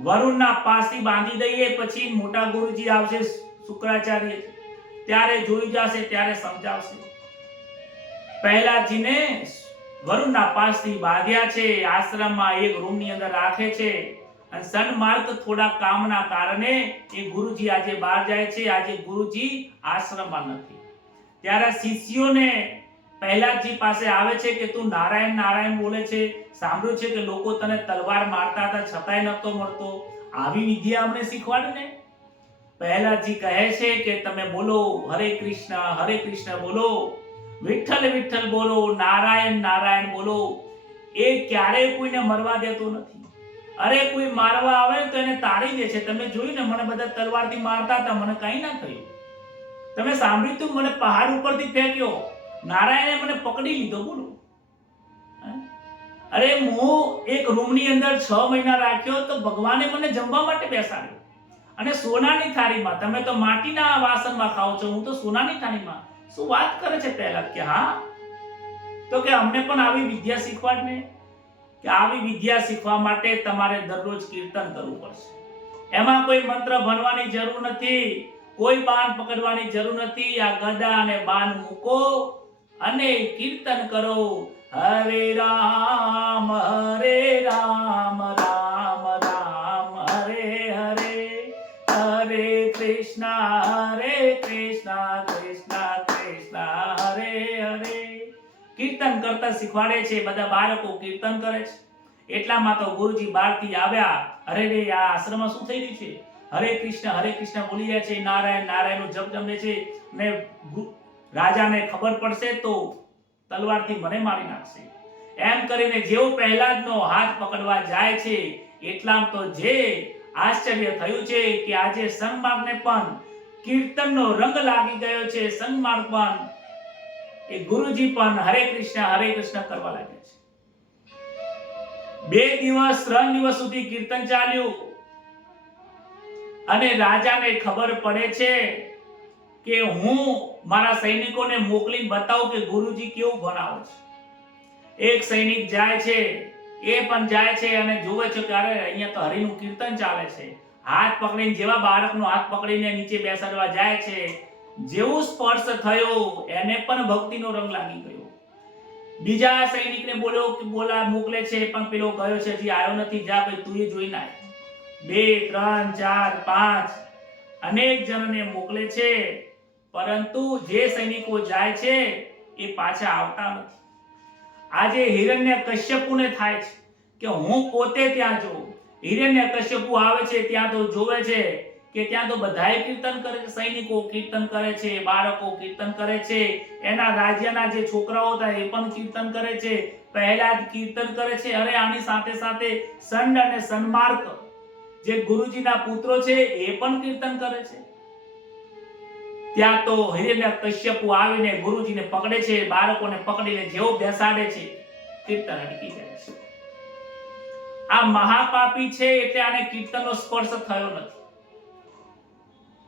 વરુણના પાસથી બાંધી દઈએ પછી મોટા ગુરુજી આવશે શુક્રાચાર્ય, ત્યારે જોઈ જશે, ત્યારે સમજાવશે. પહેલાજીને વરુણના પાસથી બાંધ્યા છે, આશ્રમમાં એક રૂમની અંદર રાખે છે. અને સન્માર્ગ થોડા કામના કારણે એ ગુરુજી આજે બહાર જાય છે. આજે ગુરુજી આશ્રમમાં નથી. ત્યારે શિષ્યોને પહેલાજી પાસે આવે છે કે તું નારાયણ નારાયણ બોલે છે, સાંભળ્યું છે કે લોકો તને તલવાર મારતા હતા છતાંય નતો મળતો, આવી વિદ્યા અમને શીખવાડ ને. પહેલાજી કહે છે કે તમે બોલો હરે કૃષ્ણ બોલો, વિઠ્ઠલ વિઠ્ઠલ બોલો, નારાયણ નારાયણ બોલો. એ ક્યારેય કોઈને મરવા દેતો નથી. અરે કોઈ મારવા આવે તો એને તાળી દે છે. તમે જોયું ને, મને બધા તલવારથી મારતા હતા, મને કંઈ ના થયું. તમે સાંભળ્યું તું, મને પહાડ ઉપરથી ફેંક્યો, નારાયણે મને પકડી લીધો. બોલો. અરે હું એક રૂમની અંદર 6 મહિના રાખ્યો તો ભગવાને મને જમવા માટે બેસાડ્યો, અને સોનાની થાળીમાં. તમે તો માટીના વાસણમાં ખાઓ છો, હું તો સોનાની થાળીમાં. શું વાત કરે છે પહેલા કે હા, તો કે અમને પણ આવી વિદ્યા શીખવાડ ને. કે આવી વિદ્યા શીખવા માટે તમારે દરરોજ કીર્તન કરવું પડશે. એમાં કોઈ મંત્ર ભણવાની જરૂર નથી, કોઈ બાણ પકડવાની જરૂર નથી. આ ગદા અને બાણ મૂકો અને કીર્તન કરો. હરે રામ રામ રામ હરે હરે, હરે કૃષ્ણ કૃષ્ણ કૃષ્ણ હરે હરે. કીર્તન કરતા શીખવાડે છે. બધા બાળકો કીર્તન કરે છે. એટલામાં તો ગુરુજી બહારથી આવ્યા. અરે રે, આ આશ્રમમાં શું થઈ રહ્યું છે? હરે કૃષ્ણ બોલી રહ્યા છે, નારાયણ નારાયણનો જપ જમે છે. ને રાજાને ખબર પડશે તો તલવારથી મને મારી નાખશે. એમ કરીને જેવો પ્રહલાદનો હાથ પકડવા જાય છે, એટલામાં તો જે આશ્ચર્ય થયું છે કે આજે સન્માર્ગને પણ કીર્તનનો રંગ લાગી ગયો છે. સન્માર્ગ પણ, એ ગુરુજી પણ હરે કૃષ્ણ કરવા લાગ્યા છે. 2 દિવસ 3 દિવસ સુધી કીર્તન ચાલ્યું, અને રાજાને ખબર પડે છે કે હું મારા સૈનિકોને મોકલીને બતાવું કે ગુરુજી કેવું ભણાવે છે. એક સૈનિક જાય છે, એ પણ જાય છે અને જોવે છે કે અરે અહીંયા તો હરિનું કીર્તન ચાલે છે. હાથ પકડીને, જેવા બાળકનો હાથ પકડીને નીચે બેસાડવા જાય છે, જેવું સ્પર્શ થયો એને પણ ભક્તિનો રંગ લાગી ગયો. બીજા સૈનિકને મોકલે છે, પણ પેલો ગયો છે, હજી આવ્યો નથી. જા ભાઈ તું એ જોઈને આય. 2 3 4 5 અનેક જણને મોકલે છે, પરંતુ જે સૈનિકો જાય છે એ પાછા આવતા નથી. આજે હિરણ્યકશ્યપુને થાય છે કે હું પોતે ત્યાં જોઉં. હિરણ્યકશ્યપુ આવે છે, ત્યાં તો જોવે છે કે ત્યાં તો બધાય કીર્તન કરે છે. સૈનિકો કીર્તન કરે છે, બાળકો કીર્તન કરે છે, એના રાજ્યના જે છોકરાઓ હતા એ પણ કીર્તન કરે છે, પહેલા જ કીર્તન કરે છે. અરે આની સાથે સાથે સંડ અને સન્માર્ગ જે ગુરુજીના પુત્રો છે એ પણ કીર્તન કરે છે. ત્યાં તો હિરણ્યકશ્યપુ આવીને ગુરુજીને પકડે છે, બાળકોને પકડીને જેવો બેસાડે છે, કીર્તન અટકી જાય છે. આ મહાપાપી છે એટલે આને કીર્તનનો સ્પર્શ થયો નથી.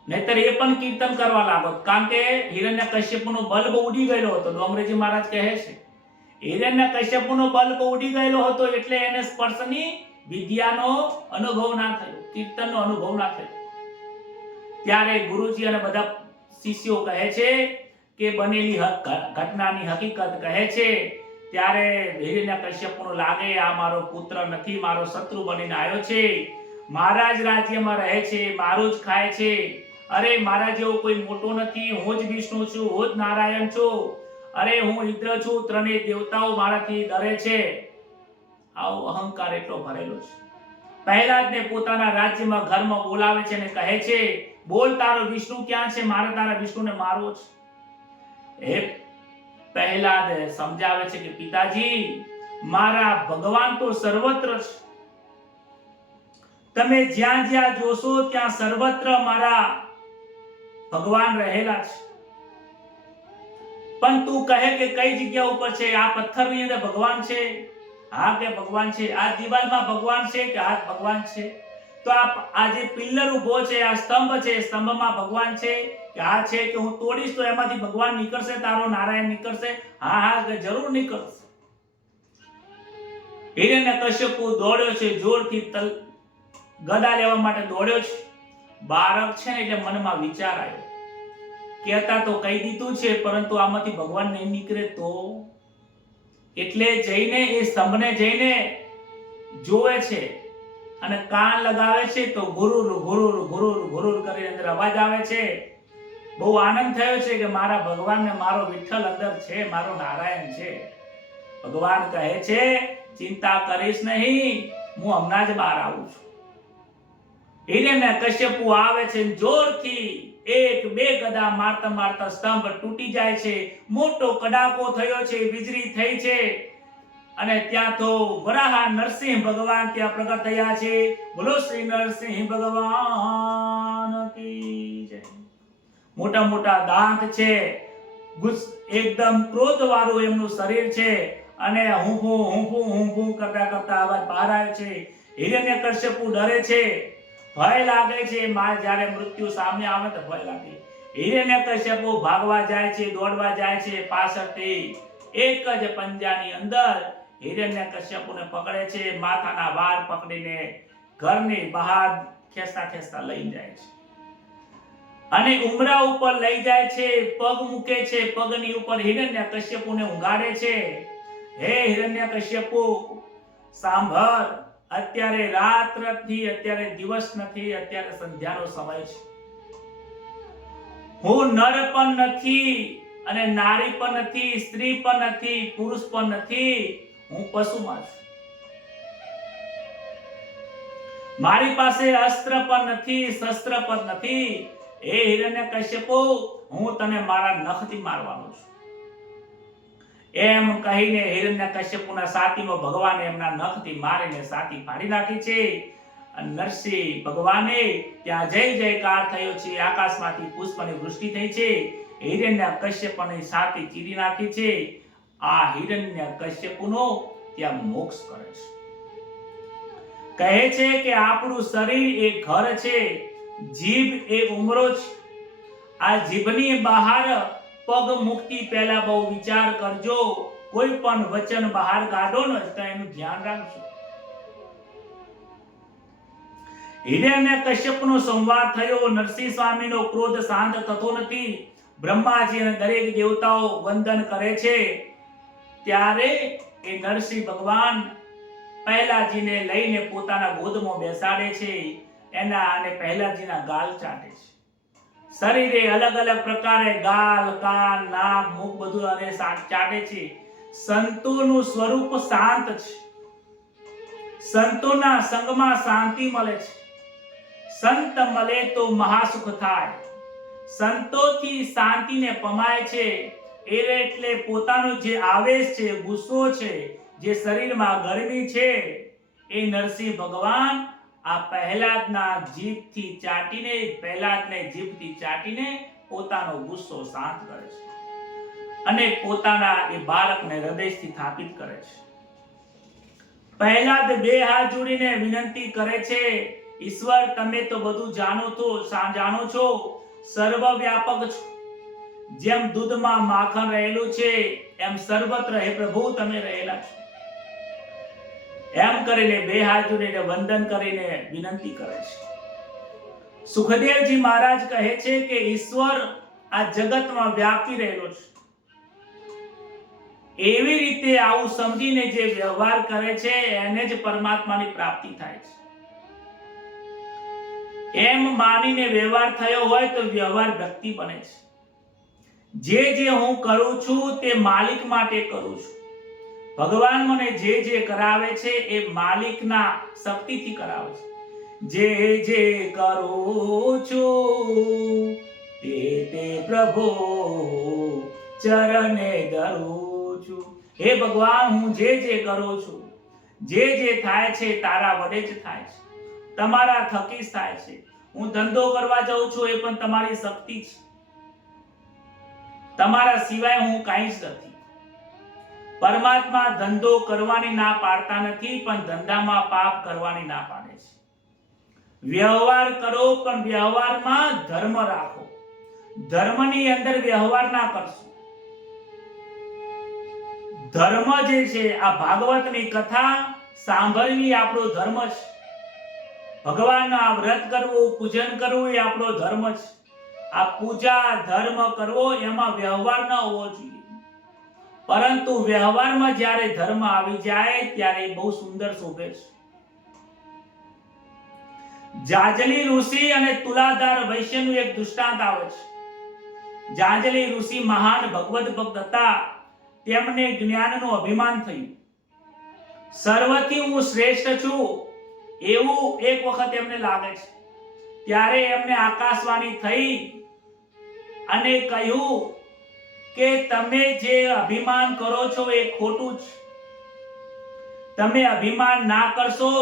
નહીતર એ પણ કીર્તન કરવા લાગો, કારણ કે હિરણ્યકશ્યપુનો બલ્બ ઉડી ગયેલો હતો. ડોંગરેજી મહારાજ કહે છે હિરણ્યકશ્યપુનો બલ્બ ઉડી ગયેલો હતો એટલે એને સ્પર્શની વિદ્યાનો અનુભવ ના થયો, કીર્તનનો અનુભવ ના થયો. ત્યારે ગુરુજી અને બધા શિષ્યો કહે છે કે બનેલી ઘટનાની હકીકત કહે છે. ત્યારે હિરણ્યકશ્યપુનો લાગે આ મારો પુત્ર નથી, મારો શત્રુ બનીને આવ્યો છે. મારા જ રાજ્યમાં રહે છે, મારું જ ખાય છે. અરે મારા જેવો કોઈ મોટો નથી, હું જ વિષ્ણુ છું, હું જ નારાયણ છું. અરે હું ઇન્દ્ર છું, ત્રણેય દેવતાઓ મારાથી ડરે છે. આવો અહંકાર એટલો ભરેલો છે. પ્રહલાદને પોતાના રાજ્યમાં ઘરમાં બોલાવે છે અને કહે છે બોલ તારો વિષ્ણુ ક્યાં છે, મારે તારા વિષ્ણુને મારવો છે. હે પહેલા સમજાવે છે કે પિતાજી, મારા ભગવાન તો સર્વત્ર છે. તમે જ્યાં જ્યાં જોશો ત્યાં સર્વત્ર મારા ભગવાન રહેલા છે. પણ તું કહે કે કઈ જગ્યા ઉપર છે? આ પથ્થરની અંદર ભગવાન છે? હા કે ભગવાન છે. આ દિવાલમાં ભગવાન છે કે હા ભગવાન છે. તો આ જે પિલ્લર ઉભો છે, આ સ્તંભ છે, સ્તંભમાં ભગવાન છે કે હા છે? કે હું તોડીશ તો એમાંથી ભગવાન નીકળશે, તારો નારાયણ નીકળશે? હા હા કે જરૂર નીકળશે. હિરણ્યકશ્યપુ દોડ્યો છે, જોરથી ગદા લેવા માટે દોડ્યો છે. બાળક છે ને એટલે મનમાં વિચાર આવ્યો, કહેતા તો કહી દીધું છે, પરંતુ આમાંથી ભગવાન નહીં નીકળે તો? એટલે જઈને એ સ્તંભને જઈને જોવે છે અને કાન લગાવે છે તો ગુરુર ગુરુર ગુરુર ગુરુર કરીને અંદર અવાજ આવે છે. બહુ આનંદ થયો છે કે મારા ભગવાનને, મારો વિઠ્ઠલ અંદર છે, મારો નારાયણ છે. ભગવાન કહે છે, ચિંતા કરીશ નહીં, હું હમણાં જ બહાર આવું છું. હિરણ્યકશ્યપુ આવે છે, જોરથી એક બે ગદા મારતા મારતા સ્તંભ તૂટી જાય છે. મોટો કડાકો થયો છે, વીજળી થઈ છે અને ત્યાં તો વરાહ નરસિંહ ભગવાન ત્યાં પ્રગટ થયા છે. બોલો શ્રી નરસિંહ ભગવાન કી જય. મોટા મોટા દાંત છે, એકદમ ક્રોધ વાળું એમનું શરીર છે અને હું કરતા કરતા અવાજ બહાર આવે છે. હિરણ્યકશ્યપુ ડરે છે, ભય લાગે છે. જ્યારે મૃત્યુ સામે આવે તો ભય લાગે. હિરણ્યકશ્યપુ ભાગવા જાય છે, દોડવા જાય છે. પાછળથી એક જ પંજાની અંદર હિરણ્યકશ્યપુને પકડે છે. માથાના વાળ પકડીને ઘરની બહાર ખેંચતા ખેંચતા લઈ જાય છે અને ઉમરા ઉપર લઈ જાય છે. પગ મૂકે છે, પગની ઉપર હિરણ્યકશ્યપુને ઊંઘાડે છે. હે હિરણ્યકશ્યપુ, સાંભળ, અત્યારે રાત નથી, અત્યારે દિવસ નથી, અત્યારે સંધ્યાનો સમય છે. હું નર પણ નથી અને નારી પણ નથી, સ્ત્રી પણ નથી, પુરુષ પણ નથી, હું પશુમાં છું. મારી પાસે અસ્ત્ર પણ નથી, શસ્ત્ર પણ નથી. હે હિરણ્યકશ્યપુ, હું તને મારા નખથી મારવાનો છું. એમ કહીને હિરણ્યકશ્યપુના છાતીમાં ભગવાને એમના નખથી મારીને છાતી ફાડી નાખી છે. નરસિંહ ભગવાને ત્યાં જય જયકાર થયો છે. આકાશમાંથી પુષ્પની વૃષ્ટિ થઈ છે. હિરણ્યકશ્યપની છાતી ચીરી નાખી છે. આ હિરણ્યકશ્યપુનો ત્યાં મોક્ષ કરે છે. કહે છે કે આપણું શરીર એ ઘર છે, જીભ એ ઉમરો છે. આ જીભની બહાર પગ મુક્તિ પહેલા બહુ વિચાર કરજો. કોઈ પણ વચન બહાર કાઢો ને તો એનું ધ્યાન રાખજો. હિરણ્યકશ્યપનો સંવાદ થયો. નરસિંહ સ્વામીનો ક્રોધ શાંત થતો નથી. બ્રહ્માજી અને દરેક દેવતાઓ વંદન કરે છે. ત્યારે એ નરસિંહ ભગવાન પહેલાજીને લઈને પોતાના ગોદમાં બેસાડે છે. એના અને પહેલાજીના ગાલ ચાટે છે. શરીરે અલગ અલગ પ્રકારે ગાલ, કાન, નાક, મુખ બધું અને ચાટે છે. સંતોનું સ્વરૂપ શાંત છે. સંતોના સંગમાં શાંતિ મળે છે. સંત મળે તો મહાસુખ થાય. સંતોથી શાંતિને પમાય છે. એટલે પોતાનો જે આવેશ છે, ગુસ્સો છે, જે શરીરમાં ગરમી છે, એ નરસિંહ ભગવાન આ પ્રહલાદના જીભથી ચાટીને પોતાનો ગુસ્સો શાંત કરે છે અને પોતાના એ બાળકને હૃદયથી સ્થાપિત કરે છે. પ્રહલાદ બે હાથ જોડીને વિનંતી કરે છે, ઈશ્વર, તમે તો બધું જાણો છો, સર્વવ્યાપક છો. જેમ દૂધમાં માખણ રહેલું છે એમ સર્વત્ર હે પ્રભુ તમે રહેલા છો. એમ કરીને બે હાથ જોડીને વંદન કરીને વિનંતી કરે છે. સુખદેવજી મહારાજ કહે છે કે ઈશ્વર આ જગતમાં વ્યાપી રહેલો છે. એવી રીતે આવું સમજીને જે વ્યવહાર કરે છે એને જ પરમાત્માની પ્રાપ્તિ થાય છે. એમ માનીને વ્યવહાર થયો હોય તો વ્યવહાર ભક્તિ બને છે. જે હું કરું છું તે માલિક માટે કરું છું. ભગવાન મને જે કરાવે છે એ માલિકના શક્તિથી કરાવે છે. જે કરું છું તે પ્રભુ ચરણે ધરું છું. હે ભગવાન, હું જે કરું છું, જે થાય છે તારા વડે જ થાય છે, તમારા થકી જ થાય છે. હું ધંધો કરવા જાઉં છું એ પણ તમારી શક્તિ છે, તમારા સિવાય હું કાંઈ જ નથી. પરમાત્મા ધંધો કરવાની ના પાડતા નથી, પણ ધંધામાં પાપ કરવાની ના પાડે છે. વ્યવહાર કરો પણ વ્યવહારમાં ધર્મ રાખો. ધર્મની અંદર વ્યવહાર ના કરશો. ધર્મ જે છે, આ ભાગવતની કથા સાંભળવી આપણો ધર્મ છે. ભગવાનના વ્રત કરવું, પૂજન કરવું એ આપણો ધર્મ છે. આ પૂજા ધર્મ કરવો એમાં વ્યવહાર ન હોવો જોઈએ, પરંતુ વ્યવહારમાં જ્યારે ધર્મ આવી જાય ત્યારે બહુ સુંદર શોભે છે. જાજલી ઋષિ અને તુલાધાર વૈશ્યનું એક દૃષ્ટાંત આવે છે. જાજલી ઋષિ મહાન ભગવદ ભક્ત હતા. તેમને જ્ઞાનનું અભિમાન થયું. સર્વથી હું શ્રેષ્ઠ છું એવું એક વખત એમને લાગે છે. ત્યારે એમને આકાશવાણી થઈ અને કહ્યું કે તમે જે અભિમાન કરો છો એ ખોટું છે. તમે અભિમાન ના કરશો.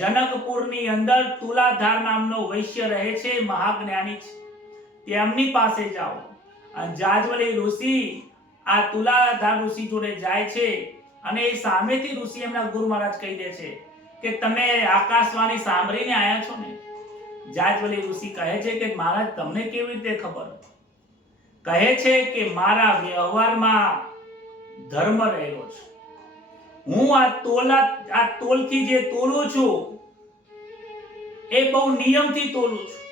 જનકપુરની અંદર તુલાધાર નામનો વૈશ્ય રહે છે, મહાજ્ઞાની છે. તેમની પાસે જાઓ. અને જાજવલી ઋષિ આ તુલાધાર ઋષિ જોડે જાય છે અને એ સામેથી ઋષિ એમના ગુરુ મહારાજ કહી દે છે કે તમે આકાશવાણી સાંભળીને આયા છો ને? જાજવલી ઋષિ કહે છે કે મહારાજ તમને કેવી રીતે ખબર? કહે છે કે મારા વ્યવહારમાં ધર્મ રહેલો છે. હું આ તોલથી જે તોલું છું એ બહુ નિયમથી તોલું છું,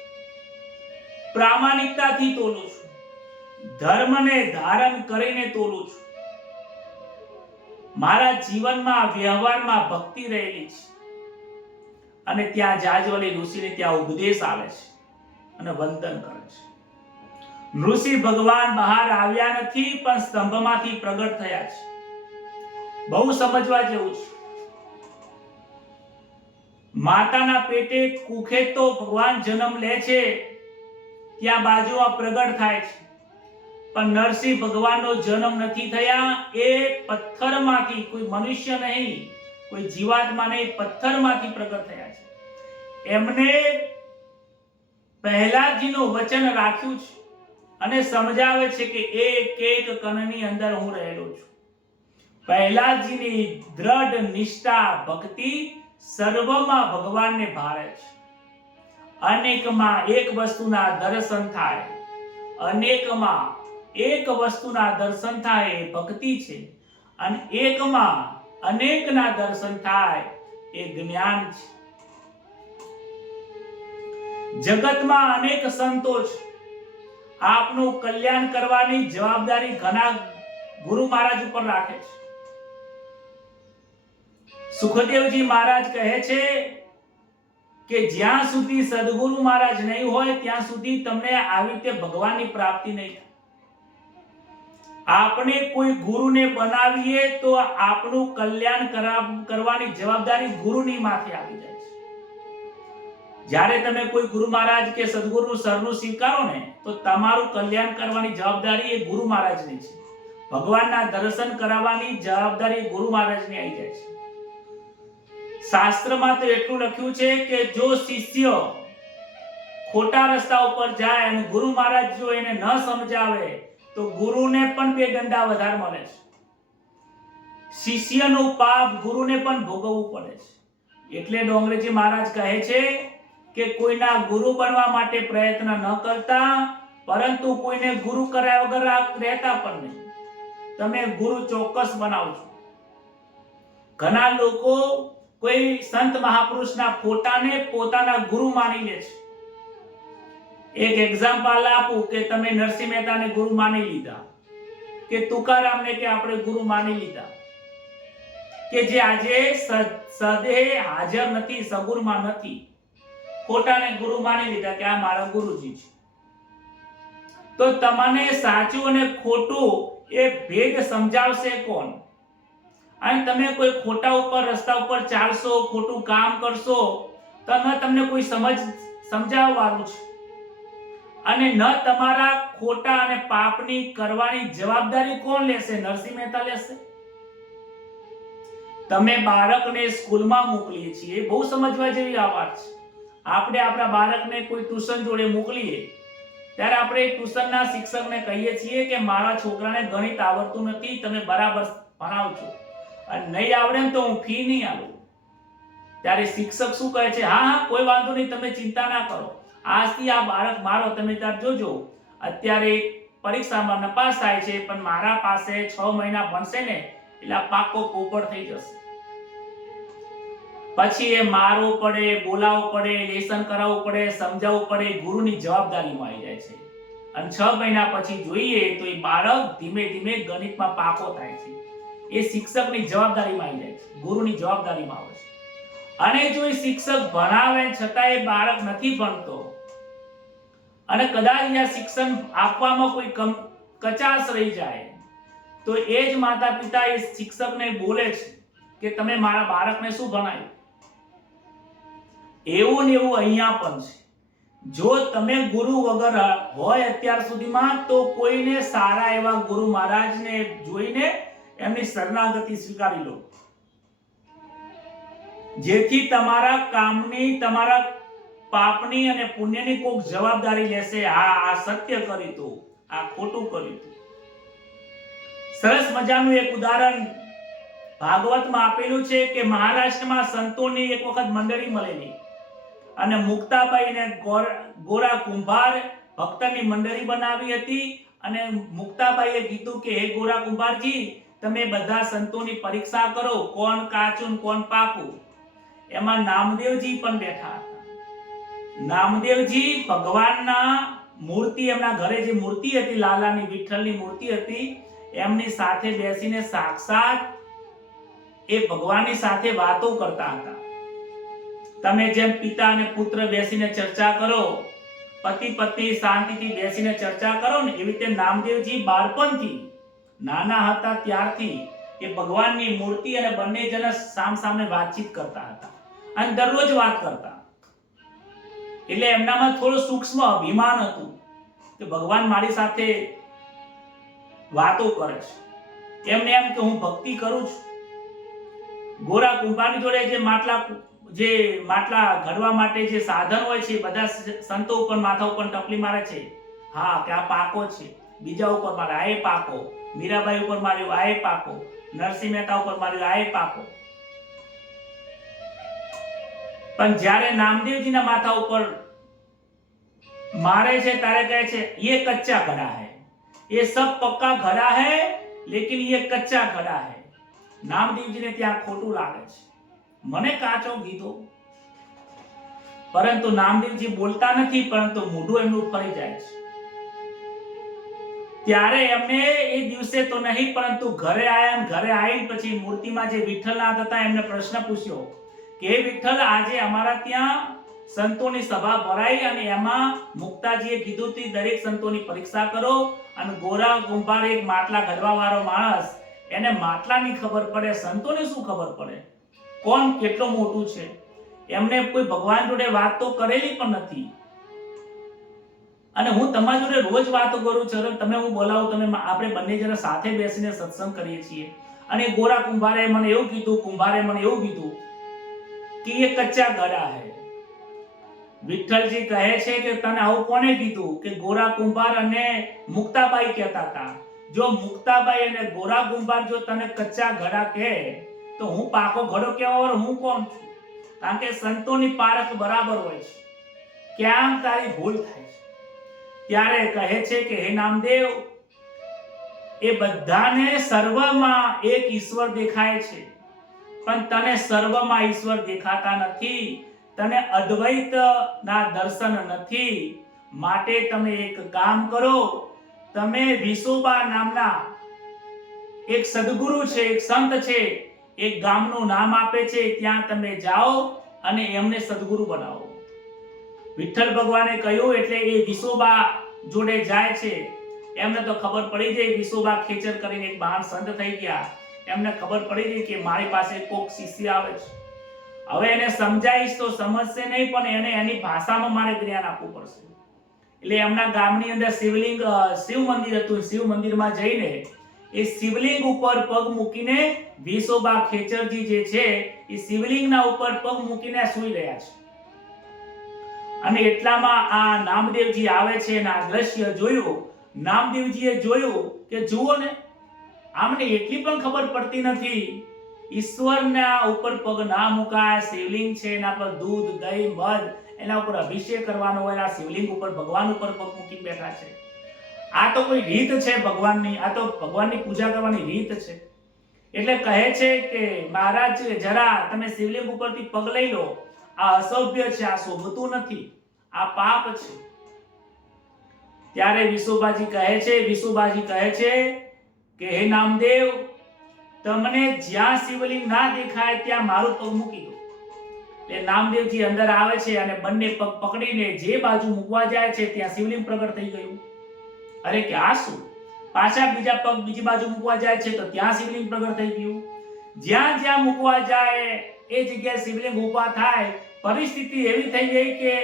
પ્રામાણિકતાથી તોલું છું, ધર્મને ધારણ કરીને તોલું છું. મારા જીવનમાં વ્યવહારમાં ભક્તિ રહેલી છે. અને ત્યાં જાજવલી ઋષિને ત્યાં ઉપદેશ આવે છે અને વંદન કરે છે. ઋષિ ભગવાન બહાર આવ્યા નથી, પણ સ્તંભમાંથી પ્રગટ થયા છે. બહુ સમજવા જેવું છે. માતાના પેટે કુખે તો ભગવાન જન્મ લે છે, ત્યાં બાજુમાં પ્રગટ થાય છે. પણ નરસિંહ ભગવાનનો જન્મ નથી થયા. એ પથ્થરમાંથી, કોઈ મનુષ્ય નહીં, કોઈ જીવાત્મા નહીં, પથ્થરમાંથી પ્રગટ થયા છે. એમને પ્રહલાદજીનું વચન રાખ્યું છે અને સમજાવે છે કે એક કણની અંદર હું રહેલો છું. પ્રહલાદજીની દ્રઢ નિષ્ઠા, ભક્તિ સર્વમાં ભગવાનને ભારે છે. અનેકમાં એક વસ્તુના દર્શન થાય, અનેકમાં એક વસ્તુના દર્શન થાય એ ભક્તિ છે, અને એકમાં અનેકના દર્શન થાય એ જ્ઞાન છે. જગતમાં અનેક સંતો છે. આપનું કલ્યાણ કરવાની જવાબદારી ઘણા ગુરુ મહારાજ ઉપર રાખે છે. સુખદેવજી મહારાજ કહે છે કે જ્યાં સુધી સદગુરુ મહારાજ નહીં હોય ત્યાં સુધી તમને આવી રીતે ભગવાનની પ્રાપ્તિ નહીં થાય. આપણે કોઈ ગુરુને બનાવીએ તો આપણું કલ્યાણ કરવાની જવાબદારી ગુરુની માથે આવી જાય છે. જ્યારે તમે કોઈ ગુરુ મહારાજ કે સદગુરુ સરનું સ્વીકારો ને, તો તમારું કલ્યાણ કરવાની જવાબદારી એ ગુરુ મહારાજની છે. ભગવાનના દર્શન કરાવવાની જવાબદારી ગુરુ મહારાજની આવી જાય છે. શાસ્ત્રમાં તો એટલું લખ્યું છે કે જો શિષ્ય ખોટા રસ્તા ઉપર જાય અને ગુરુ મહારાજ જો એને ન સમજાવે તો ગુરુને પણ 2 દંડા વધારે મળે છે. શિષ્યનું પાપ ગુરુને પણ ભોગવવું પડે છે. એટલે ડોંગરેજી મહારાજ કહે છે કે કોઈના ગુરુ બનવા માટે પ્રયત્ન ન કરતા, પરંતુ કોઈને ગુરુ કર્યા વગર રહેતા પણ નહીં. તમે ગુરુ ચોક્કસ બનાવજો. ઘણા લોકો કોઈ સંત મહાપુરુષના ફોટાને પોતાના ગુરુ માની લે છે. એક એક્ઝામ્પલ આપું કે તમે નરસિંહ મહેતાને ગુરુ માની લીધા, કે તુકારામને કે આપણે ગુરુ માની લીધા, કે જે આજે સદેહ હાજર નથી, સગુરમાં નથી, ખોટાને ગુરુ માની લીધા કે આ મારા ગુરુજી છે. તો તમને સાચું અને ખોટું એ ભેદ સમજાવશે કોણ? અને તમે કોઈ ખોટા ઉપર રસ્તા ઉપર ચાલશો, ખોટું કામ કરશો તો તમને કોઈ સમજાવવાનું છે. અને ન તમારા ખોટા અને પાપની કરવાની જવાબદારી કોણ લેશે? નરસિંહ મહેતા લેશે? તમે બાળકને સ્કૂલમાં મોકલીએ છીએ, બહુ સમજવા જેવી આ વાત છે. આપણે આપણા બાળકને કોઈ ટ્યુશન જોડે મોકલીએ ત્યારે આપણે ટ્યુશનના શિક્ષકને કહીએ છીએ કે મારા છોકરાને ગણિત આવડતું નથી, તમે બરાબર ભણાવજો, અને નહીં આવડે તો હું ફી નહીં આપું. ત્યારે શિક્ષક શું કહે છે? હા હા, કોઈ વાંધો નહીં, તમે ચિંતા ના કરો, આજથી આ બાળક મારો, તમે ત્યાં જોજો, અત્યારે પરીક્ષામાં નપાસ થાય છે, પણ મારા પાસે 6 મહિના ભણશે ને એટલે આ પાકો પોપટ થઈ જશે. પછી એ મારવો પડે, બોલાવવો પડે, લેસન કરાવવું પડે, સમજાવવું પડે, ગુરુની જવાબદારીમાં આવી જાય છે. અને 6 મહિના પછી જોઈએ તો એ બાળક ધીમે ધીમે ગણિતમાં પાકો થાય છે. એ શિક્ષકની જવાબદારીમાં આવી જાય છે, ગુરુની જવાબદારીમાં આવે છે. અને જો એ શિક્ષક ભણાવે છતાં એ બાળક નથી ભણતો અને કદાચ આ શિક્ષણ આપવામાં કોઈ કચાશ રહી જાય તો એ જ માતા પિતા એ શિક્ષકને બોલે છે કે તમે મારા બાળકને શું ભણાવ્યું. એવું ને એવું અહીંયા પણ છે. જો તમે ગુરુ વગર હોય અત્યાર સુધીમાં તો કોઈને સારા એવા ગુરુ મહારાજને જોઈને એમની શરણાગતિ સ્વીકારી લો, જેથી તમારા કામની, તમારા પાપની અને પુણ્યની કોઈ જવાબદારી લેશે. આ સત્ય કર્યું તું, આ ખોટું કર્યું તું. સરસ મજાનું એક ઉદાહરણ ભાગવતમાં આપેલું છે કે મહારાષ્ટ્રમાં સંતોની એક વખત મંડળી મળેલી અને મુક્તાબાઈ ને ગોરા કુંભાર ભક્તની મંડળી બનાવી હતી. અને મુક્તાબાઈએ કીધું કે હે ગોરા કુંભારજી, તમે બધા સંતોની પરીક્ષા કરો, કોણ કાચું કોણ પાકું. એમાં નામદેવજી પણ બેઠા હતા. નામદેવજી ભગવાનના મૂર્તિ, એમના ઘરે જે મૂર્તિ હતી, લાલાની વિઠ્ઠલની મૂર્તિ હતી, એમની સાથે બેસીને સાક્ષાત એ ભગવાનની સાથે વાતો કરતા હતા. તમે જેમ પિતા અને પુત્ર બેસીને ચર્ચા કરો, પતિ પત્ની શાંતિથી બેસીને ચર્ચા કરો ને, એવી રીતે નામદેવજી બાળપણથી, નાના હતા ત્યારથી એ ભગવાનની મૂર્તિ અને બંને જણ સામસામે વાતચીત કરતા હતા અને દરરોજ વાત કરતા. એટલે એમનામાં થોડું સૂક્ષ્મ અભિમાન હતું કે ભગવાન મારી સાથે વાતો કરે છે, એમને એમ કે હું ભક્તિ કરું છું. ગોરા કુંભારની જોડે જે માટલા ઘડવા માટે જે સાધન હોય છે, બધા સંતો ઉપર માથા ઉપર ટપલી મારે છે, હા કે આ પાકો છે. બીજા ઉપર મારે આ પાકો, મીરાબાઈ ઉપર માર્યો આ પાકો, નરસિંહ મહેતા ઉપર માર્યો આ પાકો. પણ જ્યારે નામદેવજીના માથા ઉપર मारे छे तारे कहे छे ये कच्चा घड़ा है, ये सब पक्का घड़ा है लेकिन ये कच्चा घड़ा है. नामदेवजी ने ત્યાં ખોટું લાગે છે, મને કાચો કીધો. પરંતુ નામદેવજી બોલતા નથી, પરંતુ મોઢું એમનું ફરી જાય છે. ત્યારે એમને એ દિવસે તો નહીં, પરંતુ ઘરે આયા, ઘરે આવીને પછી મૂર્તિમાં જે વિઠ્ઠલનાથ હતા એમને પ્રશ્ન પૂછ્યો કે હે વિઠ્ઠલ, આજે અમારા ત્યાં સંતોની સભા ભરાઈ અને એમાં મુક્તાજીએ કીધું કે દરેક સંતોની પરીક્ષા કરો, અને ગોરા કુંભાર એક માટલા ઘડવા વાળો માણસ, એને માટલાની ખબર પડે, સંતોને શું ખબર પડે, કોણ કેટલો મોટું છે. એમને કોઈ ભગવાન જોડે વાત તો કરેલી પણ નથી. અને હું તમારી જોડે રોજ વાતો કરું છું, તમે હું બોલાવું, તમે આપણે બંને જણા સાથે બેસીને સત્સંગ કરીએ છીએ. અને ગોરા કુંભારે મને એવું કીધું કે એ કચ્ચા ઘડા હે. વિઠ્ઠલજી કહે છે કે તને આવું કોને કીધું? કે ગોરા કુંભાર અને મુક્તાબાઈ કહેતા હતા. જો મુક્તાબાઈ અને ગોરા કુંભાર જો તને કચ્ચા ઘડા કહે તો હું પાકો ઘડો કહેવા હું કોણ છું? કારણ કે સંતોની પારખ બરાબર હોય છે, ક્યાં તારી ભૂલ થાય છે. ત્યારે કહે છે કે હે નામદેવ, એ બધાને સર્વમાં એક ઈશ્વર દેખાય છે, પણ તને સર્વમાં ઈશ્વર દેખાતા નથી, તને અદ્વૈત ના દર્શન નથી. માટે તમે એક કામ કરો, તમે વિસોબા નામના એક સદગુરુ છે, એક સંત છે, એક ગામનું નામ આપે છે, ત્યાં તમે જાઓ અને એમને સદગુરુ બનાવો. વિઠ્ઠલ ભગવાને કહ્યું એટલે એ વિસોબા જોડે જાય છે. એમને તો ખબર પડી ગઈ, વિસોબા ખેચર કરીને એક મહાન સંત થઈ ગયા. એમને ખબર પડી ગઈ કે મારી પાસે કોક શિષ્ય આવે છે. હવે એને સમજાઈશ તો સમજશે નહીં, પણ એને એની ભાષામાં મારે જ્ઞાન આપવું પડશે. એટલે એમના ગામની અંદર શિવલિંગ શિવ મંદિર હતું. શિવ મંદિરમાં જઈને એ શિવલિંગ ઉપર પગ મૂકીને વિસોબા ખેચરજી જે છે એ શિવલિંગના ઉપર પગ મૂકીને સૂઈ રહ્યા છે. અને એટલામાં આ નામદેવજી આવે છે અને આ દ્રશ્ય જોયું. નામદેવજીએ જોયું કે જુઓ ને, આમને એટલી પણ ખબર પડતી નથી, ઈશ્વરના ઉપર પગ ના મુકાય, શિવલિંગ છે એના પર દૂધ, દહીં, મધ એના ઉપર અભિષેક કરવાનો હોય, આ શિવલિંગ ઉપર ભગવાન ઉપર પગ મૂકી બેઠા છે. આ તો કોઈ રીત છે ભગવાનની, આ તો ભગવાનની પૂજા કરવાની રીત છે. એટલે કહે છે કે મહારાજ જરા તમે શિવલિંગ ઉપરથી પગ લઈ લો, આ અસભ્ય છે, આ શોભતું નથી, આ પાપ છે. ત્યારે વિસોબાજી કહે છે કે હે નામદેવ, તમને જ્યાં શિવલિંગ ના દેખાય ત્યાં મારું પગ મૂકી દો. એટલે નામદેવજી અંદર આવે છે અને બંને પગ પકડીને જે બાજુ મૂકવા જાય છે ત્યાં શિવલિંગ પ્રગટ થઈ ગયું. અરે કે આ શું? પાછા બીજા પગ બીજી બાજુ મૂકવા જાય છે તો ત્યાં શિવલિંગ પ્રગટ થઈ ગયું. જ્યાં જ્યાં મૂકવા જાય એ જગ્યાએ શિવલિંગ ઊભા થાય. પરિસ્થિતિ એવી થઈ ગઈ કે